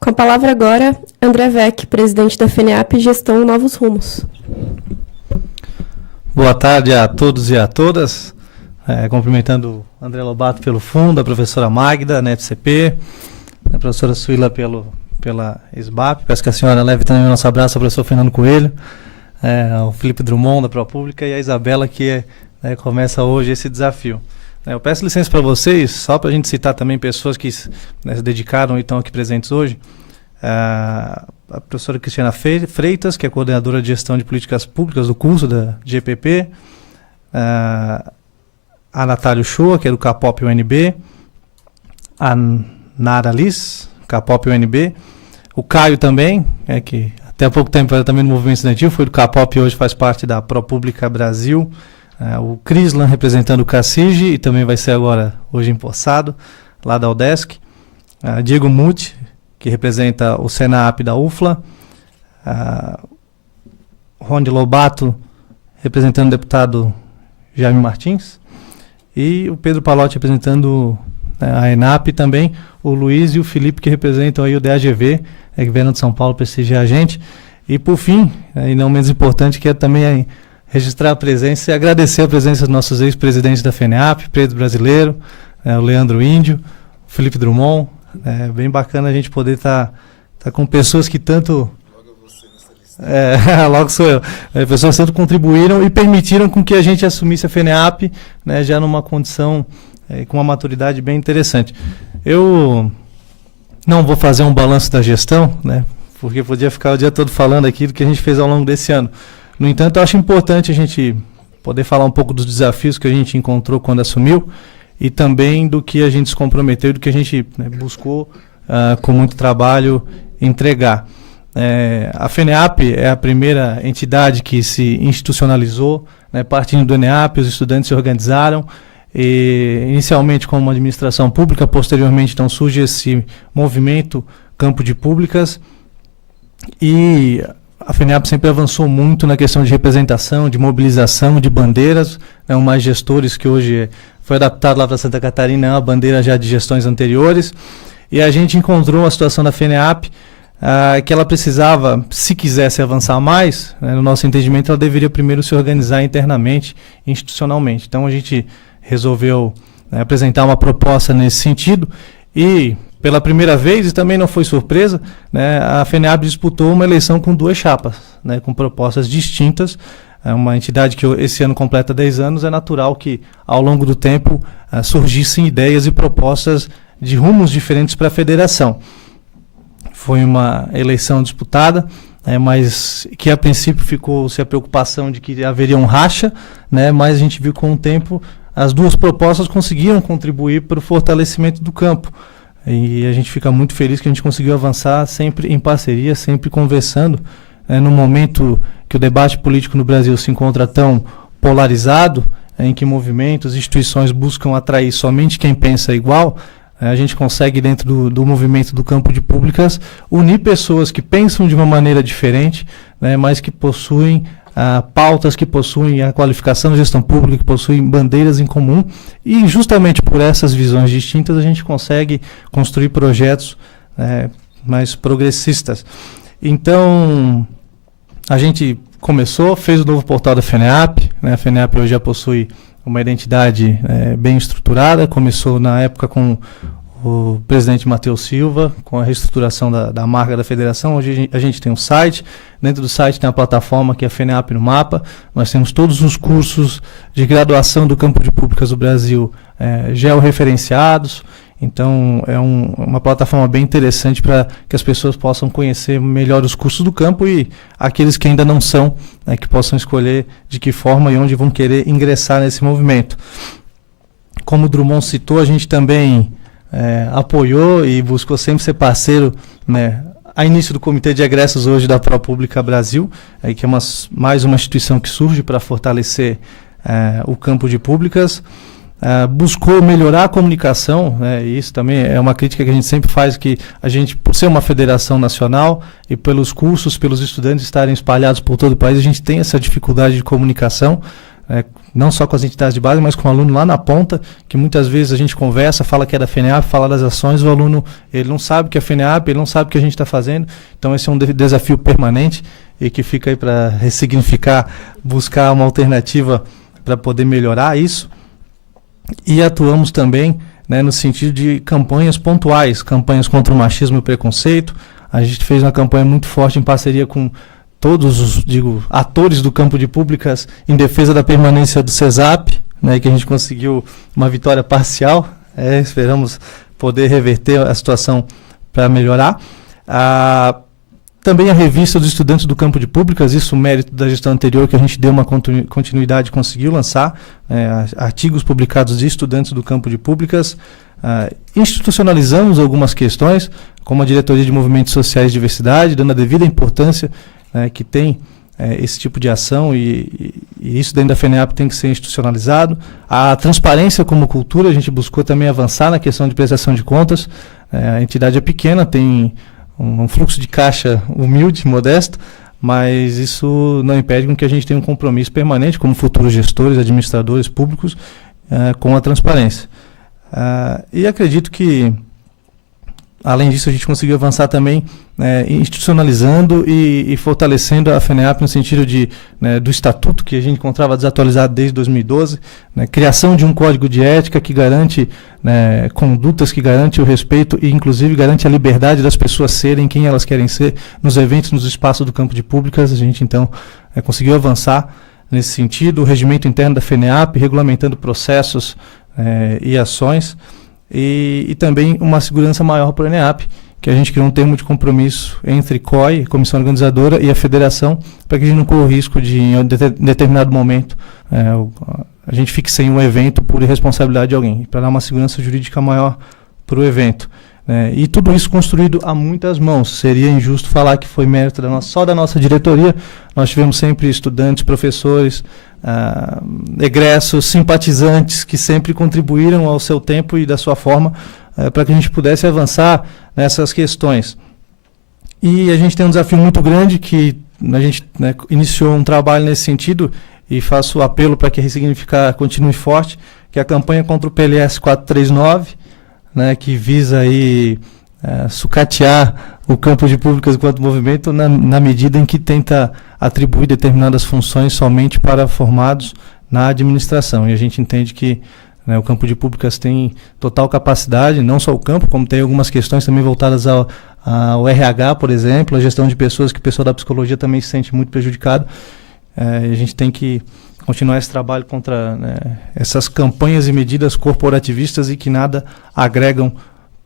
Com a palavra agora, André Weck, presidente da FENEAP Gestão Novos Rumos. Boa tarde a todos e a todas. Cumprimentando o André Lobato pelo fundo, a professora Magda, na FCP, a professora Suíla pela SBAP. Peço que a senhora leve também o nosso abraço ao professor Fernando Coelho, ao Felipe Drummond, da ProPública, e a Isabela, que começa hoje esse desafio. Eu peço licença para vocês, só para a gente citar também pessoas que se dedicaram e estão aqui presentes hoje. A professora Cristiana Freitas, que é coordenadora de gestão de políticas públicas do curso da GPP, a Natália Uchoa, que é do CAPOP UNB, a Nara Liz, CAPOP UNB, o Caio também, que até há pouco tempo era também do movimento estudantil, foi do CAPOP e hoje faz parte da ProPública Brasil, o Crislan representando o CACIG e também vai ser agora hoje empossado, lá da UDESC, Diego Muti, que representa o SENAP da UFLA, Rony Lobato, representando o deputado Jaime Martins, e o Pedro Palotti representando a ENAP também, o Luiz e o Felipe que representam aí o DAGV, que vieram de São Paulo prestigiar a gente. E por fim, e não menos importante, que é também registrar a presença e agradecer a presença dos nossos ex-presidentes da FENEAP, Pedro Brasileiro, o Leandro Índio, o Felipe Drummond. É bem bacana a gente poder estar com pessoas que tanto... logo sou eu. Pessoas tanto contribuíram e permitiram com que a gente assumisse a FENEAP, né, já numa condição com uma maturidade bem interessante. Eu não vou fazer um balanço da gestão, né, porque podia ficar o dia todo falando aqui do que a gente fez ao longo desse ano. No entanto, eu acho importante a gente poder falar um pouco dos desafios que a gente encontrou quando assumiu e também do que a gente se comprometeu e do que a gente buscou com muito trabalho entregar. A FENEAP é a primeira entidade que se institucionalizou, né, partindo do ENEAP, os estudantes se organizaram, inicialmente como uma administração pública, posteriormente então surge esse movimento Campo de Públicas, e a FENEAP sempre avançou muito na questão de representação, de mobilização, de bandeiras, né, mais gestores que hoje foi adaptado lá para Santa Catarina, é uma bandeira já de gestões anteriores, e a gente encontrou a situação da FENEAP, que ela precisava, se quisesse avançar mais, né, no nosso entendimento, ela deveria primeiro se organizar internamente, institucionalmente. Então a gente resolveu apresentar uma proposta nesse sentido e, pela primeira vez, e também não foi surpresa, né, a FENEAP disputou uma eleição com 2 chapas, né, com propostas distintas. Uma entidade que esse ano completa 10 anos, é natural que, ao longo do tempo, surgissem ideias e propostas de rumos diferentes para a federação. Foi uma eleição disputada, mas que a princípio ficou-se a preocupação de que haveria um racha, né, mas a gente viu com o tempo as 2 propostas conseguiram contribuir para o fortalecimento do campo. E a gente fica muito feliz que a gente conseguiu avançar sempre em parceria, sempre conversando, no momento que o debate político no Brasil se encontra tão polarizado, em que movimentos, instituições buscam atrair somente quem pensa igual. A gente consegue, dentro do movimento do campo de públicas, unir pessoas que pensam de uma maneira diferente, né, mas que possuem pautas que possuem a qualificação da gestão pública, que possuem bandeiras em comum, e justamente por essas visões distintas a gente consegue construir projetos mais progressistas. Então, a gente começou, fez o novo portal da FENEAP, né? A FENEAP hoje já possui uma identidade bem estruturada, começou na época com o presidente Matheus Silva, com a reestruturação da marca da federação. Hoje a gente tem um site, dentro do site tem a plataforma que é a FENEAP no Mapa, nós temos todos os cursos de graduação do campo de públicas do Brasil georreferenciados, então é uma plataforma bem interessante para que as pessoas possam conhecer melhor os cursos do campo e aqueles que ainda não são, que possam escolher de que forma e onde vão querer ingressar nesse movimento. Como o Drummond citou, a gente também apoiou e buscou sempre ser parceiro, né, a início do Comitê de Egressos hoje da ProPublica Brasil, que é mais uma instituição que surge para fortalecer o campo de públicas. Buscou melhorar a comunicação, e isso também é uma crítica que a gente sempre faz, que a gente, por ser uma federação nacional e pelos cursos, pelos estudantes estarem espalhados por todo o país, a gente tem essa dificuldade de comunicação, não só com as entidades de base, mas com o aluno lá na ponta, que muitas vezes a gente conversa, fala que é da FENEAP, fala das ações, o aluno ele não sabe que é a FENEAP, ele não sabe o que a gente está fazendo, então esse é um desafio permanente e que fica aí para ressignificar, buscar uma alternativa para poder melhorar isso. E atuamos também, né, no sentido de campanhas pontuais, campanhas contra o machismo e o preconceito. A gente fez uma campanha muito forte em parceria com todos os, atores do campo de públicas em defesa da permanência do CESAP, né, que a gente conseguiu uma vitória parcial. Esperamos poder reverter a situação para melhorar. Também a revista dos estudantes do campo de públicas, isso mérito da gestão anterior, que a gente deu uma continuidade e conseguiu lançar artigos publicados de estudantes do campo de públicas. Institucionalizamos algumas questões, como a diretoria de movimentos sociais e diversidade, dando a devida importância que tem esse tipo de ação, e isso dentro da FENEAP tem que ser institucionalizado. A transparência como cultura, a gente buscou também avançar na questão de prestação de contas. A entidade é pequena, tem um fluxo de caixa humilde, modesto, mas isso não impede com que a gente tenha um compromisso permanente, como futuros gestores, administradores públicos, com a transparência. E acredito que, além disso, a gente conseguiu avançar também institucionalizando e fortalecendo a FENEAP no sentido do estatuto, que a gente encontrava desatualizado desde 2012, criação de um código de ética que garante condutas, que garante o respeito e, inclusive, garante a liberdade das pessoas serem quem elas querem ser nos eventos, nos espaços do campo de públicas. A gente, então, conseguiu avançar nesse sentido. O regimento interno da FENEAP, regulamentando processos e ações, e também uma segurança maior para o ENEAP, que a gente criou um termo de compromisso entre COI, Comissão Organizadora, e a Federação, para que a gente não corra o risco de, em determinado momento, a gente fique sem um evento por irresponsabilidade de alguém, para dar uma segurança jurídica maior para o evento. E tudo isso construído a muitas mãos. Seria injusto falar que foi mérito só da nossa diretoria. Nós tivemos sempre estudantes, professores, egressos, simpatizantes, que sempre contribuíram ao seu tempo e da sua forma para que a gente pudesse avançar nessas questões. E a gente tem um desafio muito grande, que a gente iniciou um trabalho nesse sentido, e faço o apelo para que a Ressignificar continue forte, que é a campanha contra o PLS 439, que visa aí sucatear o campo de públicas enquanto movimento, na medida em que tenta atribuir determinadas funções somente para formados na administração. E a gente entende que o campo de públicas tem total capacidade, não só o campo, como tem algumas questões também voltadas ao RH, por exemplo, a gestão de pessoas, que o pessoal da psicologia também se sente muito prejudicado. A gente tem que continuar esse trabalho contra essas campanhas e medidas corporativistas e que nada agregam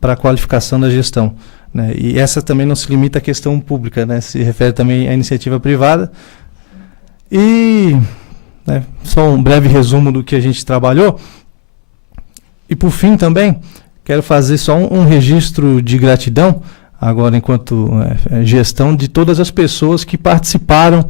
para a qualificação da gestão. E essa também não se limita à questão pública, se refere também à iniciativa privada. E só um breve resumo do que a gente trabalhou. E por fim também, quero fazer só um registro de gratidão, agora enquanto gestão, de todas as pessoas que participaram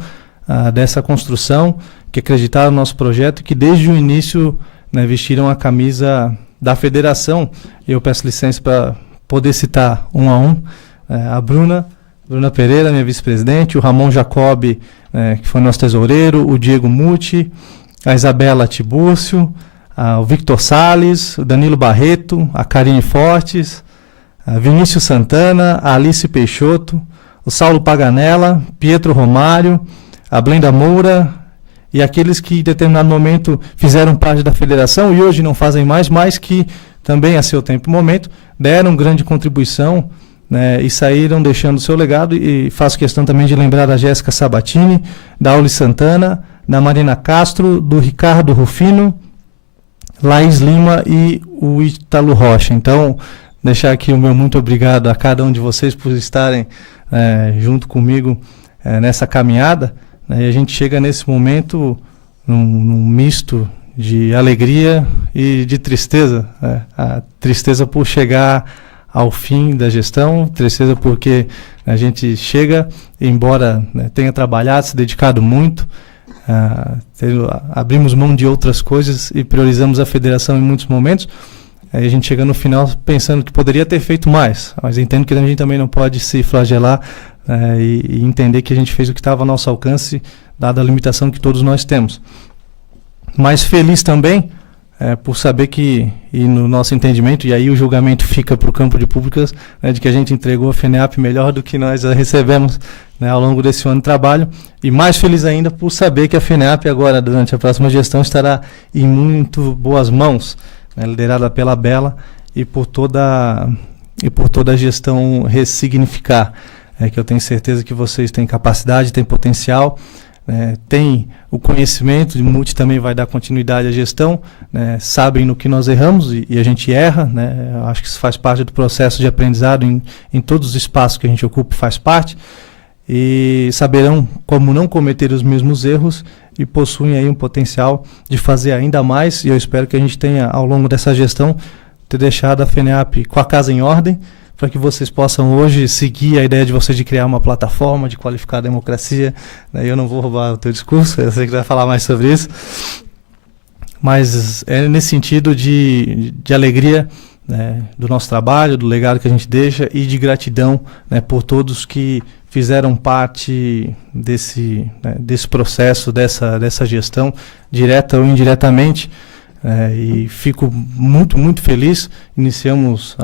dessa construção, que acreditaram no nosso projeto e que desde o início vestiram a camisa da federação. Eu peço licença para poder citar um a um. A Bruna, Bruna Pereira, minha vice-presidente, o Ramon Jacobi, que foi nosso tesoureiro, o Diego Muti, a Isabela Tibúrcio, o Victor Salles, o Danilo Barreto, a Karine Fortes, a Vinícius Santana, a Alice Peixoto, o Saulo Paganella, Pietro Romário, a Blenda Moura e aqueles que em determinado momento fizeram parte da federação e hoje não fazem mais, mas que também a seu tempo e momento deram grande contribuição, né, e saíram deixando o seu legado. E faço questão também de lembrar da Jéssica Sabatini, da Auli Santana, da Marina Castro, do Ricardo Rufino, Laís Lima e o Ítalo Rocha. Então, deixar aqui o meu muito obrigado a cada um de vocês por estarem junto comigo nessa caminhada, né, e a gente chega nesse momento num misto de alegria e de tristeza, a tristeza por chegar ao fim da gestão, tristeza porque a gente chega, embora, né, tenha trabalhado, se dedicado muito, abrimos mão de outras coisas e priorizamos a federação em muitos momentos. Aí a gente chega no final pensando que poderia ter feito mais, mas entendo que a gente também não pode se flagelar e entender que a gente fez o que estava ao nosso alcance, dada a limitação que todos nós temos. Mas feliz também por saber que, e no nosso entendimento, e aí o julgamento fica para o campo de públicas, né, de que a gente entregou a FENEAP melhor do que nós a recebemos, né, ao longo desse ano de trabalho, e mais feliz ainda por saber que a FENEAP agora, durante a próxima gestão, estará em muito boas mãos, né, liderada pela Bela e por toda a gestão Ressignificar, que eu tenho certeza que vocês têm capacidade, têm potencial, tem o conhecimento, o Multi também vai dar continuidade à gestão, né, sabem no que nós erramos e a gente erra, né, eu acho que isso faz parte do processo de aprendizado em todos os espaços que a gente ocupa, faz parte, e saberão como não cometer os mesmos erros e possuem aí um potencial de fazer ainda mais, e eu espero que a gente tenha, ao longo dessa gestão, ter deixado a FENEAP com a casa em ordem, para que vocês possam hoje seguir a ideia de vocês de criar uma plataforma, de qualificar a democracia. Eu não vou roubar o teu discurso, eu sei que vai falar mais sobre isso, mas é nesse sentido de alegria, né, do nosso trabalho, do legado que a gente deixa e de gratidão, né, por todos que fizeram parte desse processo, dessa gestão, direta ou indiretamente, e fico muito, muito feliz. Iniciamos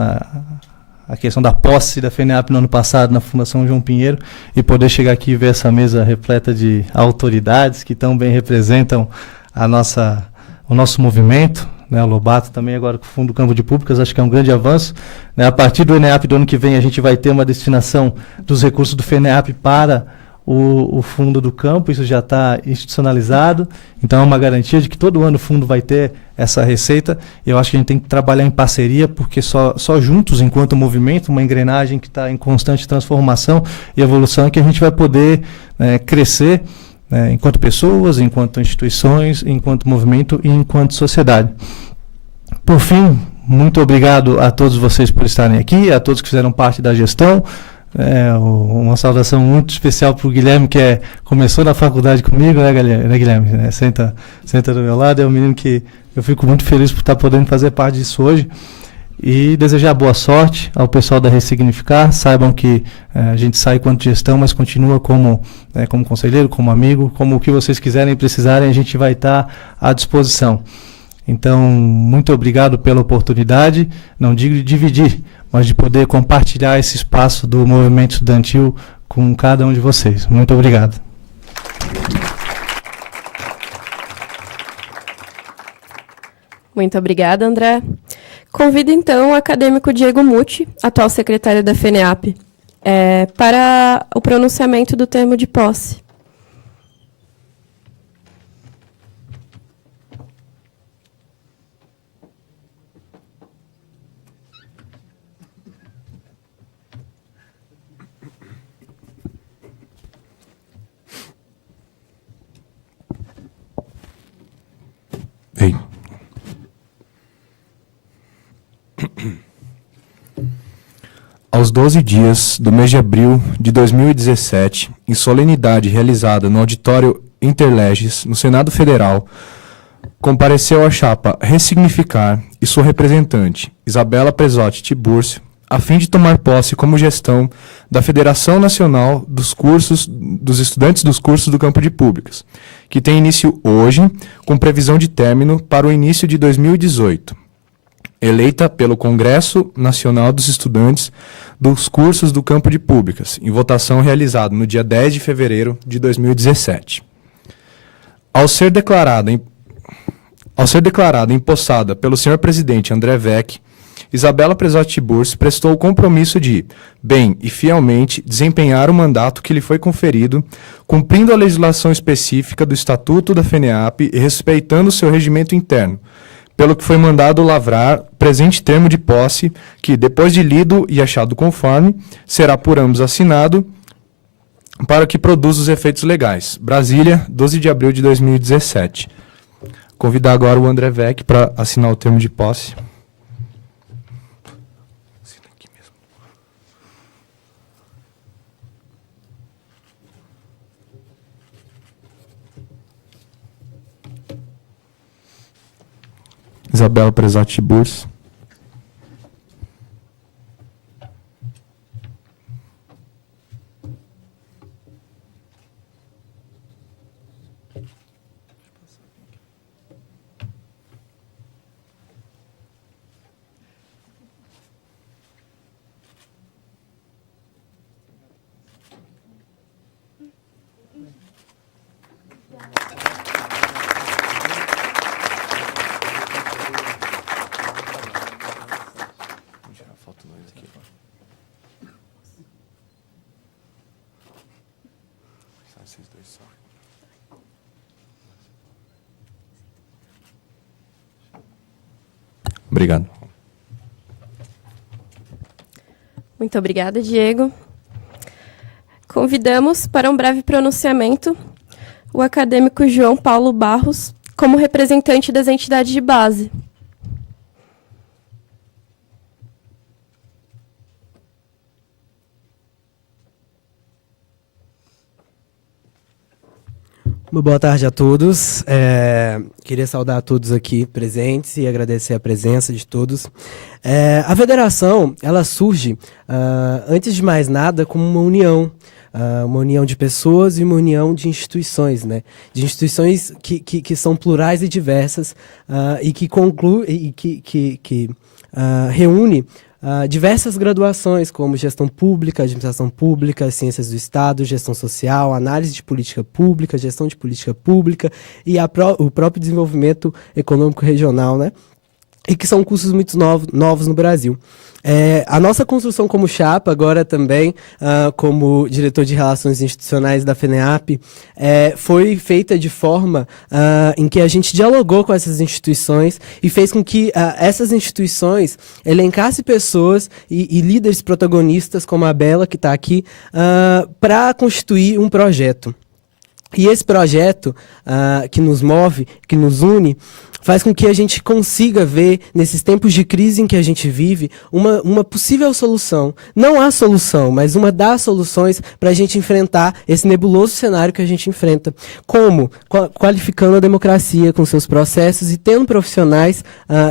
a questão da posse da FENEAP no ano passado na Fundação João Pinheiro, e poder chegar aqui e ver essa mesa repleta de autoridades que tão bem representam o nosso movimento, né, o Lobato também agora com o Fundo do Campo de Públicas, acho que é um grande avanço, né. A partir do ENEAP do ano que vem a gente vai ter uma destinação dos recursos do FENEAP para o Fundo do Campo, isso já está institucionalizado, então é uma garantia de que todo ano o fundo vai ter essa receita. Eu acho que a gente tem que trabalhar em parceria, porque só juntos, enquanto movimento, uma engrenagem que está em constante transformação e evolução, é que a gente vai poder crescer, enquanto pessoas, enquanto instituições, enquanto movimento e enquanto sociedade. Por fim, muito obrigado a todos vocês por estarem aqui, a todos que fizeram parte da gestão. Uma saudação muito especial para o Guilherme, que começou na faculdade comigo, né, Guilherme? Senta do meu lado, é um menino que eu fico muito feliz por estar podendo fazer parte disso hoje. E desejar boa sorte ao pessoal da Ressignificar. Saibam que a gente sai quanto gestão, mas continua como conselheiro, como amigo, como o que vocês quiserem e precisarem, a gente vai estar à disposição. Então, muito obrigado pela oportunidade, não digo de dividir, mas de poder compartilhar esse espaço do movimento estudantil com cada um de vocês. Muito obrigado. Muito obrigada, André. Convido, então, o acadêmico Diego Muti, atual secretário da FENEAP, para o pronunciamento do termo de posse. Ei. Aos 12 dias do mês de abril de 2017, em solenidade realizada no Auditório Interleges, no Senado Federal, compareceu a chapa Ressignificar e sua representante, Isabela Presotti Tibúrcio, a fim de tomar posse como gestão da Federação Nacional dos Estudantes dos Cursos do Campo de Públicas, que tem início hoje, com previsão de término para o início de 2018. Eleita pelo Congresso Nacional dos Estudantes dos Cursos do Campo de Públicas, em votação realizada no dia 10 de fevereiro de 2017. Ao ser declarada empossada pelo senhor presidente André Vec, Isabela Presotti Tiburcio prestou o compromisso de, bem e fielmente, desempenhar o mandato que lhe foi conferido, cumprindo a legislação específica do Estatuto da FENEAP e respeitando seu regimento interno, pelo que foi mandado lavrar presente termo de posse, que, depois de lido e achado conforme, será por ambos assinado, para que produza os efeitos legais. Brasília, 12 de abril de 2017. Convidar agora o André Vec para assinar o termo de posse. Isabela Presotti Tiburcio. Obrigado. Muito obrigada, Diego. Convidamos para um breve pronunciamento o acadêmico João Paulo Barros, como representante das entidades de base. Boa tarde a todos. Queria saudar a todos aqui presentes e agradecer a presença de todos. A federação, ela surge, antes de mais nada, como uma união de pessoas e uma união de instituições, né? De instituições que são plurais e diversas e que reúne diversas graduações, como gestão pública, administração pública, ciências do Estado, gestão social, análise de política pública, gestão de política pública e o próprio desenvolvimento econômico regional, né? E que são cursos muito novos no Brasil. A nossa construção como chapa, agora também como diretor de Relações Institucionais da FENEAP, foi feita de forma em que a gente dialogou com essas instituições e fez com que essas instituições elencassem pessoas e líderes protagonistas, como a Bela, que está aqui, para constituir um projeto. E esse projeto que nos move, que nos une, faz com que a gente consiga ver, nesses tempos de crise em que a gente vive, uma possível solução. Não há solução, mas uma das soluções para a gente enfrentar esse nebuloso cenário que a gente enfrenta. Como? Qualificando a democracia com seus processos e tendo profissionais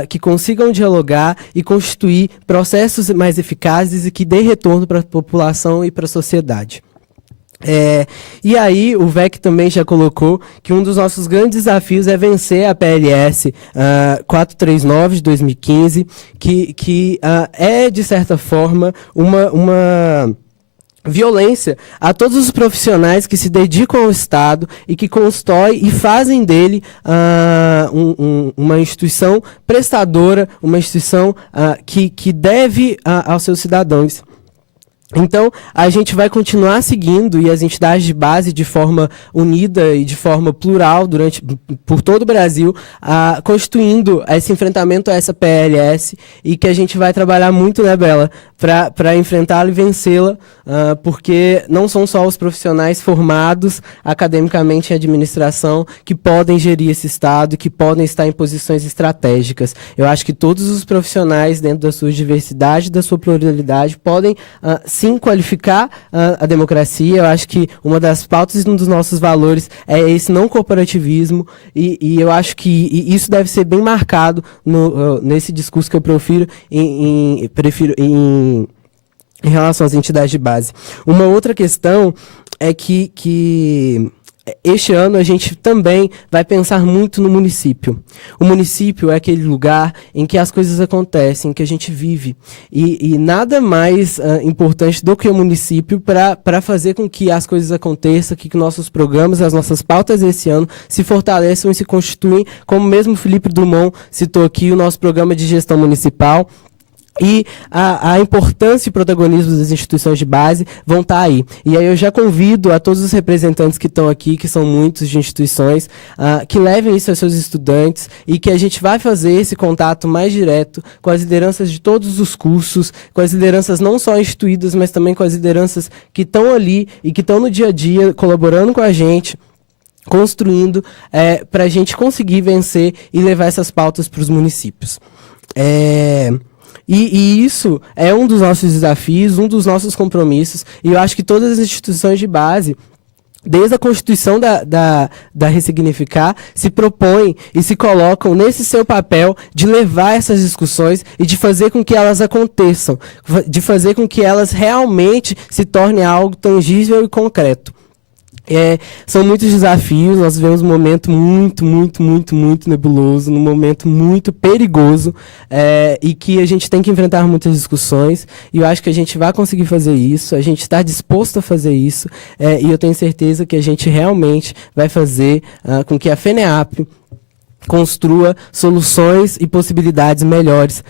que consigam dialogar e constituir processos mais eficazes e que dêem retorno para a população e para a sociedade. E aí, o VEC também já colocou que um dos nossos grandes desafios é vencer a PLS 439 de 2015, que é, de certa forma, uma violência a todos os profissionais que se dedicam ao Estado e que constroem e fazem dele uma instituição prestadora, uma instituição que deve aos seus cidadãos. Então, a gente vai continuar seguindo e as entidades de base de forma unida e de forma plural por todo o Brasil, constituindo esse enfrentamento a essa PLS e que a gente vai trabalhar muito, né, Bela, para enfrentá-la e vencê-la, porque não são só os profissionais formados academicamente em administração que podem gerir esse Estado e que podem estar em posições estratégicas. Eu acho que todos os profissionais, dentro da sua diversidade, da sua pluralidade, podem sim qualificar a democracia. Eu acho que uma das pautas e um dos nossos valores é esse não corporativismo e eu acho que isso deve ser bem marcado nesse discurso que eu prefiro em em relação às entidades de base. Uma outra questão é que este ano a gente também vai pensar muito no município. O município é aquele lugar em que as coisas acontecem, em que a gente vive. E nada mais importante do que o município para fazer com que as coisas aconteçam, que nossos programas, as nossas pautas esse ano se fortaleçam e se constituem, como mesmo o Felipe Drummond citou aqui, o nosso programa de gestão municipal. E a importância e protagonismo das instituições de base vão estar aí. E aí eu já convido a todos os representantes que estão aqui, que são muitos de instituições, que levem isso aos seus estudantes e que a gente vai fazer esse contato mais direto com as lideranças de todos os cursos, com as lideranças não só instituídas, mas também com as lideranças que estão ali e que estão no dia a dia colaborando com a gente, construindo para a gente conseguir vencer e levar essas pautas para os municípios. E isso é um dos nossos desafios, um dos nossos compromissos, e eu acho que todas as instituições de base, desde a Constituição da Ressignificar, se propõem e se colocam nesse seu papel de levar essas discussões e de fazer com que elas aconteçam, de fazer com que elas realmente se tornem algo tangível e concreto. São muitos desafios, nós vivemos um momento muito nebuloso, um momento muito perigoso, e que a gente tem que enfrentar muitas discussões, e eu acho que a gente vai conseguir fazer isso, a gente está disposto a fazer isso, e eu tenho certeza que a gente realmente vai fazer com que a FENEAP construa soluções e possibilidades melhores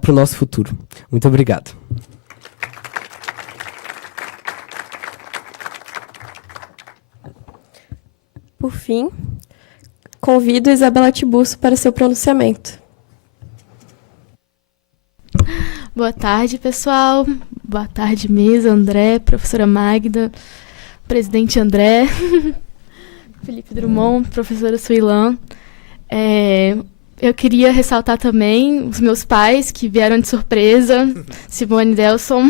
para o nosso futuro. Muito obrigado. Por fim, convido Isabela Tiburcio para seu pronunciamento. Boa tarde, pessoal. Boa tarde, mesa, André, professora Magda, presidente André, Felipe Drummond, professora Suilan. Eu queria ressaltar também os meus pais, que vieram de surpresa, Simone e Delson.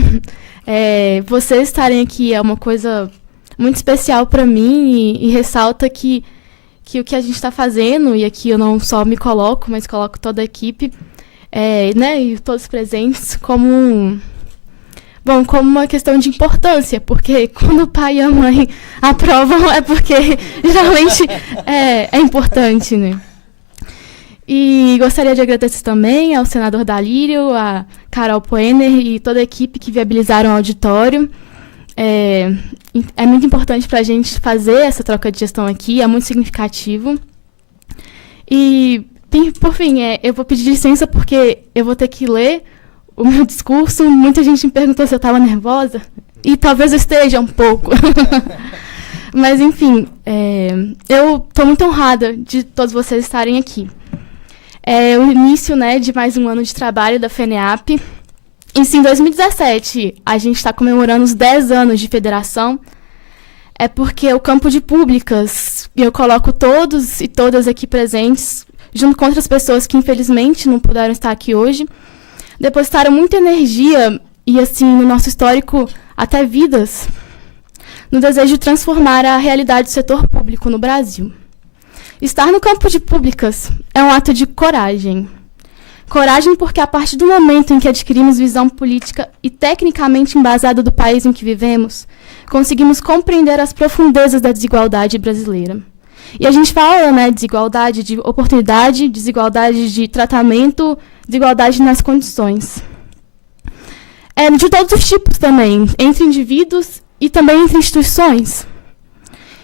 Vocês estarem aqui é uma coisa muito especial para mim e ressalta que o que a gente está fazendo, e aqui eu não só me coloco, mas coloco toda a equipe, e todos presentes, como uma questão de importância, porque quando o pai e a mãe aprovam é porque geralmente é importante, né? E gostaria de agradecer também ao senador Dalírio, a Carol Poener e toda a equipe que viabilizaram o auditório. É muito importante para a gente fazer essa troca de gestão aqui, é muito significativo. E, por fim, eu vou pedir licença porque eu vou ter que ler o meu discurso. Muita gente me perguntou se eu estava nervosa, e talvez eu esteja um pouco. Mas, enfim, eu estou muito honrada de todos vocês estarem aqui. É o início, de mais um ano de trabalho da FENEAP. E sim, em 2017, a gente está comemorando os 10 anos de federação. É porque o campo de públicas, eu coloco todos e todas aqui presentes, junto com outras pessoas que infelizmente não puderam estar aqui hoje, depositaram muita energia e, assim, no nosso histórico, até vidas, no desejo de transformar a realidade do setor público no Brasil. Estar no campo de públicas é um ato de coragem. Coragem porque, a partir do momento em que adquirimos visão política e tecnicamente embasada do país em que vivemos, conseguimos compreender as profundezas da desigualdade brasileira. E a gente fala, de desigualdade de oportunidade, desigualdade de tratamento, desigualdade nas condições. De todos os tipos também, entre indivíduos e também entre instituições.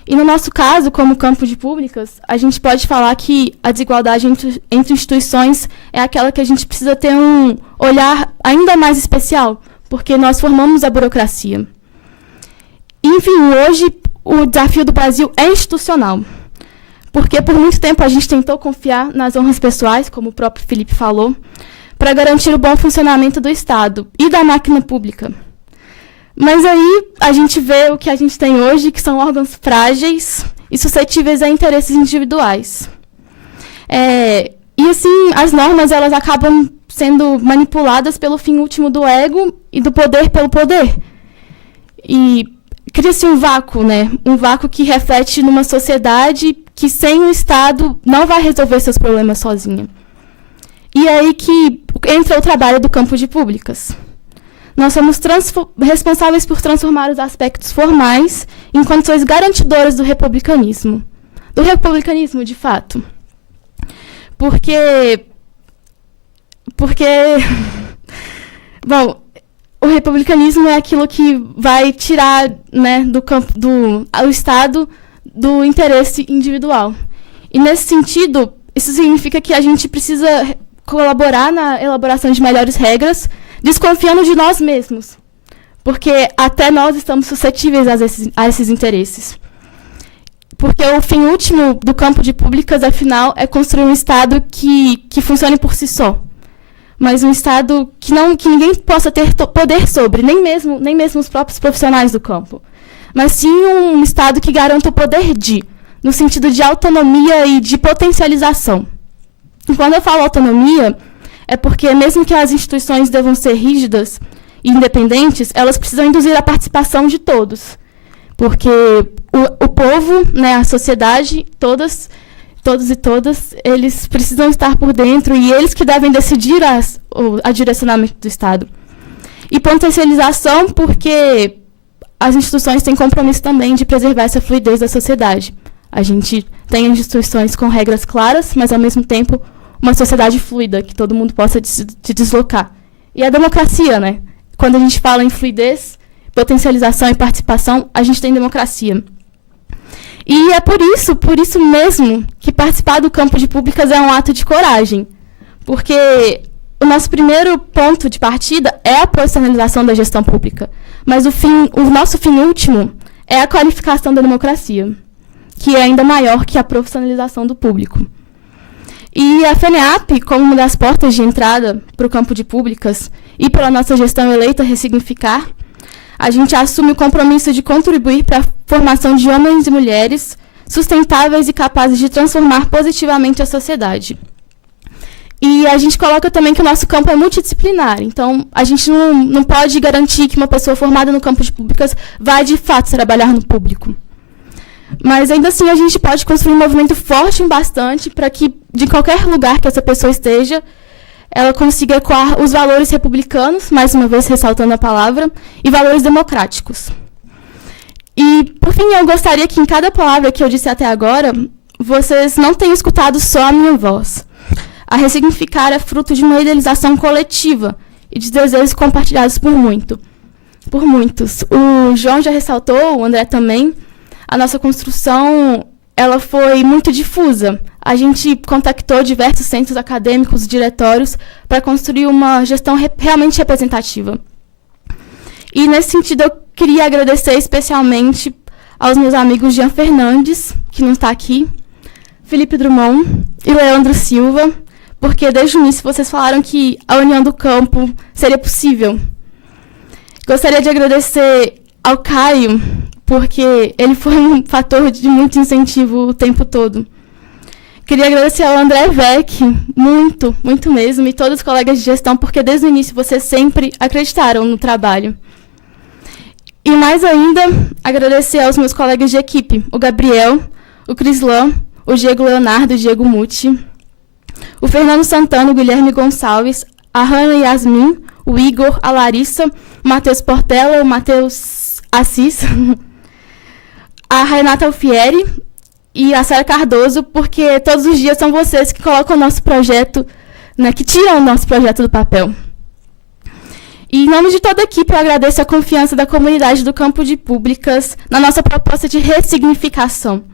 E no nosso caso, como campo de públicas, a gente pode falar que a desigualdade entre instituições é aquela que a gente precisa ter um olhar ainda mais especial, porque nós formamos a burocracia. E, enfim, hoje o desafio do Brasil é institucional, porque por muito tempo a gente tentou confiar nas honras pessoais, como o próprio Felipe falou, para garantir o bom funcionamento do Estado e da máquina pública. Mas aí a gente vê o que a gente tem hoje, que são órgãos frágeis e suscetíveis a interesses individuais. E assim, as normas elas acabam sendo manipuladas pelo fim último do ego e do poder pelo poder. E cria-se um vácuo, um vácuo que reflete numa sociedade que sem o Estado não vai resolver seus problemas sozinha. E é aí que entra o trabalho do campo de públicas. nós somos responsáveis por transformar os aspectos formais em condições garantidoras do republicanismo. Do republicanismo, de fato. Porque bom, o republicanismo é aquilo que vai tirar, né, do Estado do interesse individual. E, nesse sentido, isso significa que a gente precisa colaborar na elaboração de melhores regras, desconfiando de nós mesmos, porque até nós estamos suscetíveis a esses interesses. Porque o fim último do campo de públicas, afinal, é construir um Estado que funcione por si só. Mas um Estado que ninguém possa ter poder sobre, nem mesmo os próprios profissionais do campo. Mas sim um Estado que garanta o poder no sentido de autonomia e de potencialização. E quando eu falo autonomia, é porque mesmo que as instituições devam ser rígidas e independentes, elas precisam induzir a participação de todos. Porque o povo, né, a sociedade, todos e todas, eles precisam estar por dentro e eles que devem decidir a direcionamento do Estado. E potencialização porque as instituições têm compromisso também de preservar essa fluidez da sociedade. A gente tem instituições com regras claras, mas, ao mesmo tempo, uma sociedade fluida, que todo mundo possa se deslocar. E a democracia, né? Quando a gente fala em fluidez, potencialização e participação, a gente tem democracia. E é por isso mesmo, que participar do campo de públicas é um ato de coragem. Porque o nosso primeiro ponto de partida é a profissionalização da gestão pública. Mas o nosso fim último é a qualificação da democracia, que é ainda maior que a profissionalização do público. E a FENEAP, como uma das portas de entrada para o campo de públicas e pela nossa gestão eleita Ressignificar, a gente assume o compromisso de contribuir para a formação de homens e mulheres sustentáveis e capazes de transformar positivamente a sociedade. E a gente coloca também que o nosso campo é multidisciplinar, então a gente não pode garantir que uma pessoa formada no campo de públicas vai, de fato, trabalhar no público. Mas, ainda assim, a gente pode construir um movimento forte e bastante para que, de qualquer lugar que essa pessoa esteja, ela consiga ecoar os valores republicanos, mais uma vez ressaltando a palavra, e valores democráticos. E, por fim, eu gostaria que, em cada palavra que eu disse até agora, vocês não tenham escutado só a minha voz. A Ressignificar é fruto de uma idealização coletiva e de desejos compartilhados por muitos. O João já ressaltou, o André também. A nossa construção, ela foi muito difusa. A gente contactou diversos centros acadêmicos, diretórios, para construir uma gestão realmente representativa. E, nesse sentido, eu queria agradecer especialmente aos meus amigos Jean Fernandes, que não está aqui, Felipe Drummond e Leandro Silva, porque desde o início vocês falaram que a união do campo seria possível. Gostaria de agradecer ao Caio, porque ele foi um fator de muito incentivo o tempo todo. Queria agradecer ao André Vec, muito mesmo, e todos os colegas de gestão, porque desde o início vocês sempre acreditaram no trabalho. E mais ainda, agradecer aos meus colegas de equipe, o Gabriel, o Crislan, o Diego Leonardo e o Diego Muti, o Fernando Santana, o Guilherme Gonçalves, a Hanna Yasmin, o Igor, a Larissa, o Matheus Portela, o Matheus Assis, a Renata Alfieri e a Sara Cardoso, porque todos os dias são vocês que colocam o nosso projeto, né, que tiram o nosso projeto do papel. E, em nome de toda a equipe, eu agradeço a confiança da comunidade do campo de públicas na nossa proposta de ressignificação.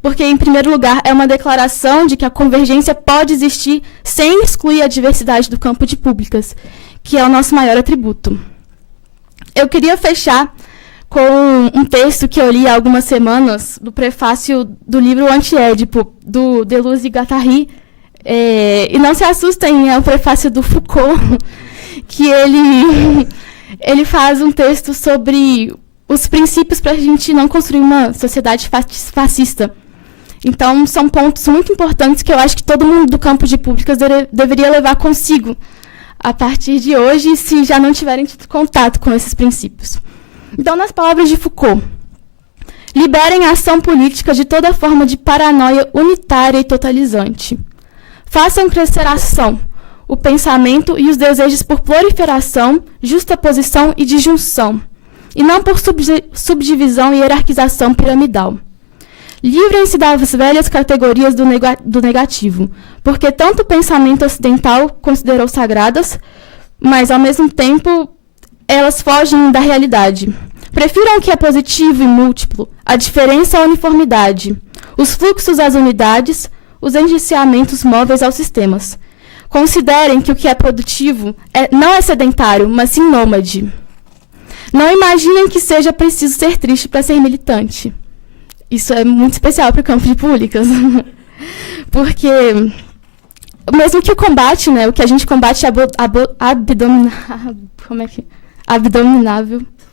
Porque, em primeiro lugar, é uma declaração de que a convergência pode existir sem excluir a diversidade do campo de públicas, que é o nosso maior atributo. Eu queria fechar com um texto que eu li há algumas semanas, do prefácio do livro Anti-Édipo, do Deleuze e Guattari. E não se assustem, é o prefácio do Foucault, que ele faz um texto sobre os princípios para a gente não construir uma sociedade fascista. Então, são pontos muito importantes que eu acho que todo mundo do campo de públicas deveria levar consigo a partir de hoje, se já não tiverem tido contato com esses princípios. Então, nas palavras de Foucault, liberem a ação política de toda forma de paranoia unitária e totalizante. Façam crescer a ação, o pensamento e os desejos por proliferação, justaposição e disjunção, e não por subdivisão e hierarquização piramidal. Livrem-se das velhas categorias do negativo, porque tanto o pensamento ocidental considerou sagradas, mas, ao mesmo tempo, elas fogem da realidade. Prefiram o que é positivo e múltiplo, a diferença à uniformidade, os fluxos às unidades, os engenciamentos móveis aos sistemas. Considerem que o que é produtivo não é sedentário, mas sim nômade. Não imaginem que seja preciso ser triste para ser militante. Isso é muito especial para o campo de públicas. Porque, mesmo que o combate, né, o que a gente combate é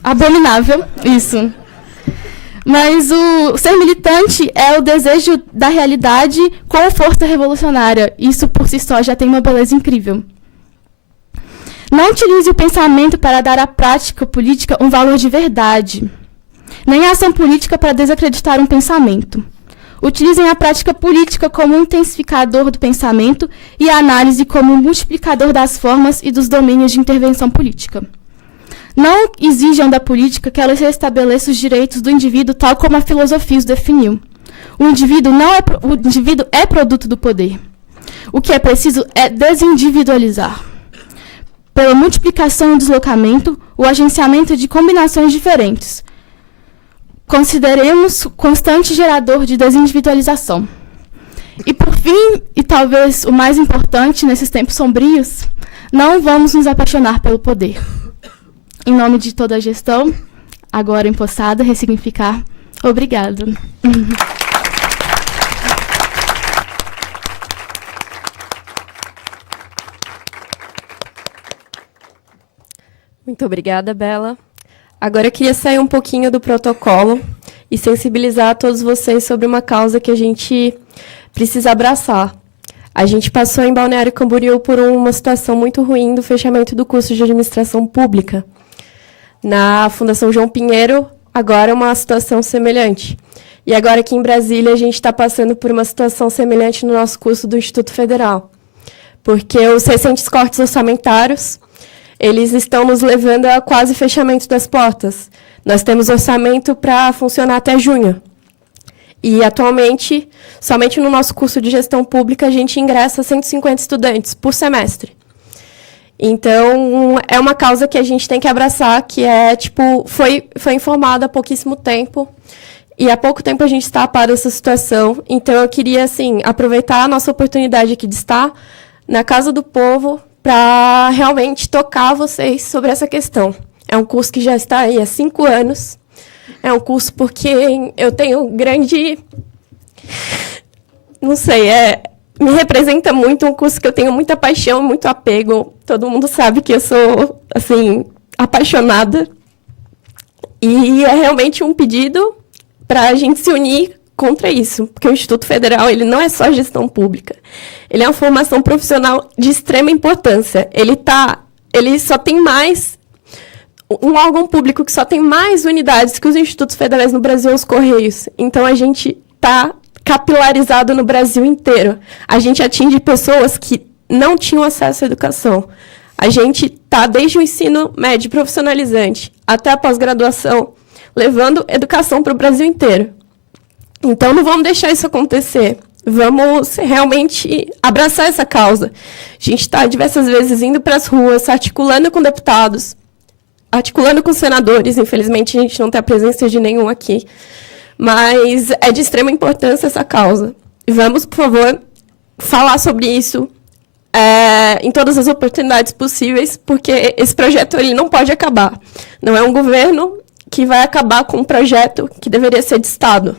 abominável, isso. Mas o ser militante é o desejo da realidade com força revolucionária. Isso, por si só, já tem uma beleza incrível. Não utilize o pensamento para dar à prática política um valor de verdade, nem a ação política para desacreditar um pensamento. Utilizem a prática política como um intensificador do pensamento e a análise como um multiplicador das formas e dos domínios de intervenção política. Não exijam da política que ela estabeleça os direitos do indivíduo tal como a filosofia os definiu. O indivíduo é produto do poder. O que é preciso é desindividualizar. Pela multiplicação e deslocamento, o agenciamento de combinações diferentes. Consideremos constante gerador de desindividualização. E, por fim, e talvez o mais importante nesses tempos sombrios, não vamos nos apaixonar pelo poder. Em nome de toda a gestão, agora empossada, ressignificar. Obrigada. Muito obrigada, Bela. Agora eu queria sair um pouquinho do protocolo e sensibilizar a todos vocês sobre uma causa que a gente precisa abraçar. A gente passou em Balneário Camboriú por uma situação muito ruim do fechamento do curso de administração pública. Na Fundação João Pinheiro, agora é uma situação semelhante. E agora aqui em Brasília, a gente está passando por uma situação semelhante no nosso curso do Instituto Federal. Porque os recentes cortes orçamentários, eles estão nos levando a quase fechamento das portas. Nós temos orçamento para funcionar até junho. E, atualmente, somente no nosso curso de gestão pública, a gente ingressa 150 estudantes por semestre. Então, é uma causa que a gente tem que abraçar, que é, foi informada há pouquíssimo tempo, e há pouco tempo a gente está a par dessa situação. Então, eu queria, assim, aproveitar a nossa oportunidade aqui de estar na Casa do Povo para realmente tocar vocês sobre essa questão. É um curso que já está aí há 5 anos. É um curso porque eu tenho grande... Não sei, me representa muito, um curso que eu tenho muita paixão, muito apego. Todo mundo sabe que eu sou, assim, apaixonada. E é realmente um pedido para a gente se unir contra isso, porque o Instituto Federal ele não é só gestão pública. Ele é uma formação profissional de extrema importância. Ele só tem mais... Um órgão público que só tem mais unidades que os institutos federais no Brasil, os Correios. Então, a gente está capilarizado no Brasil inteiro. A gente atinge pessoas que não tinham acesso à educação. A gente está desde o ensino médio profissionalizante até a pós-graduação, levando educação para o Brasil inteiro. Então, não vamos deixar isso acontecer. Vamos realmente abraçar essa causa. A gente está diversas vezes indo para as ruas, articulando com deputados, articulando com senadores. Infelizmente, a gente não tem a presença de nenhum aqui. Mas é de extrema importância essa causa. Vamos, por favor, falar sobre isso em todas as oportunidades possíveis, porque esse projeto ele não pode acabar. Não é um governo que vai acabar com um projeto que deveria ser de Estado.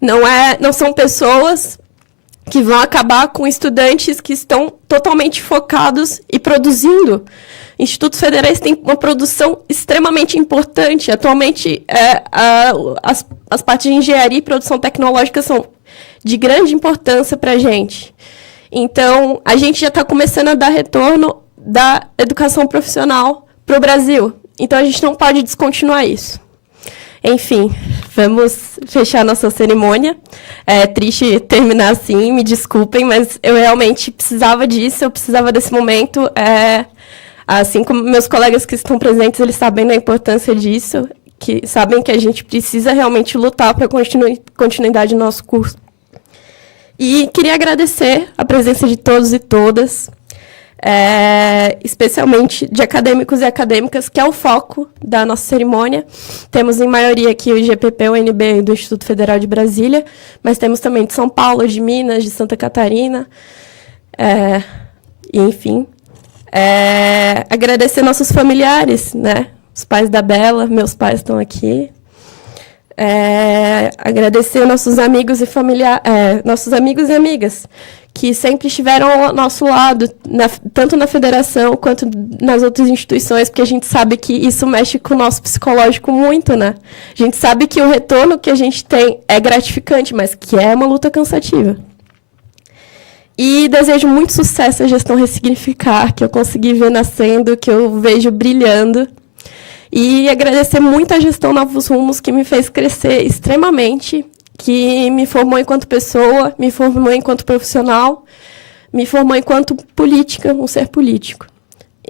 Não são pessoas que vão acabar com estudantes que estão totalmente focados e produzindo. Institutos federais têm uma produção extremamente importante. Atualmente, as partes de engenharia e produção tecnológica são de grande importância para a gente. Então, a gente já está começando a dar retorno da educação profissional para o Brasil. Então, a gente não pode descontinuar isso. Enfim, Vamos fechar nossa cerimônia. É triste terminar assim, me desculpem, mas eu realmente precisava disso, eu precisava desse momento. Assim como meus colegas que estão presentes, eles sabem da importância disso, que sabem que a gente precisa realmente lutar para a continuidade do nosso curso. E queria agradecer a presença de todos e todas, especialmente de acadêmicos e acadêmicas, que é o foco da nossa cerimônia. Temos, em maioria, aqui o IGPP, o UNB do Instituto Federal de Brasília, mas temos também de São Paulo, de Minas, de Santa Catarina, enfim. Agradecer nossos familiares, né? Os pais da Bela, meus pais estão aqui. Agradecer nossos amigos e nossos amigos e amigas, que sempre estiveram ao nosso lado, tanto na federação quanto nas outras instituições, porque a gente sabe que isso mexe com o nosso psicológico muito, né? A gente sabe que o retorno que a gente tem é gratificante, mas que é uma luta cansativa. E desejo muito sucesso à gestão Ressignificar, que eu consegui ver nascendo, que eu vejo brilhando. E agradecer muito a gestão Novos Rumos, que me fez crescer extremamente, que me formou enquanto pessoa, me formou enquanto profissional, me formou enquanto política, um ser político.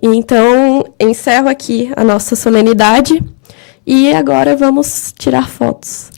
Então, encerro aqui a nossa solenidade e agora vamos tirar fotos.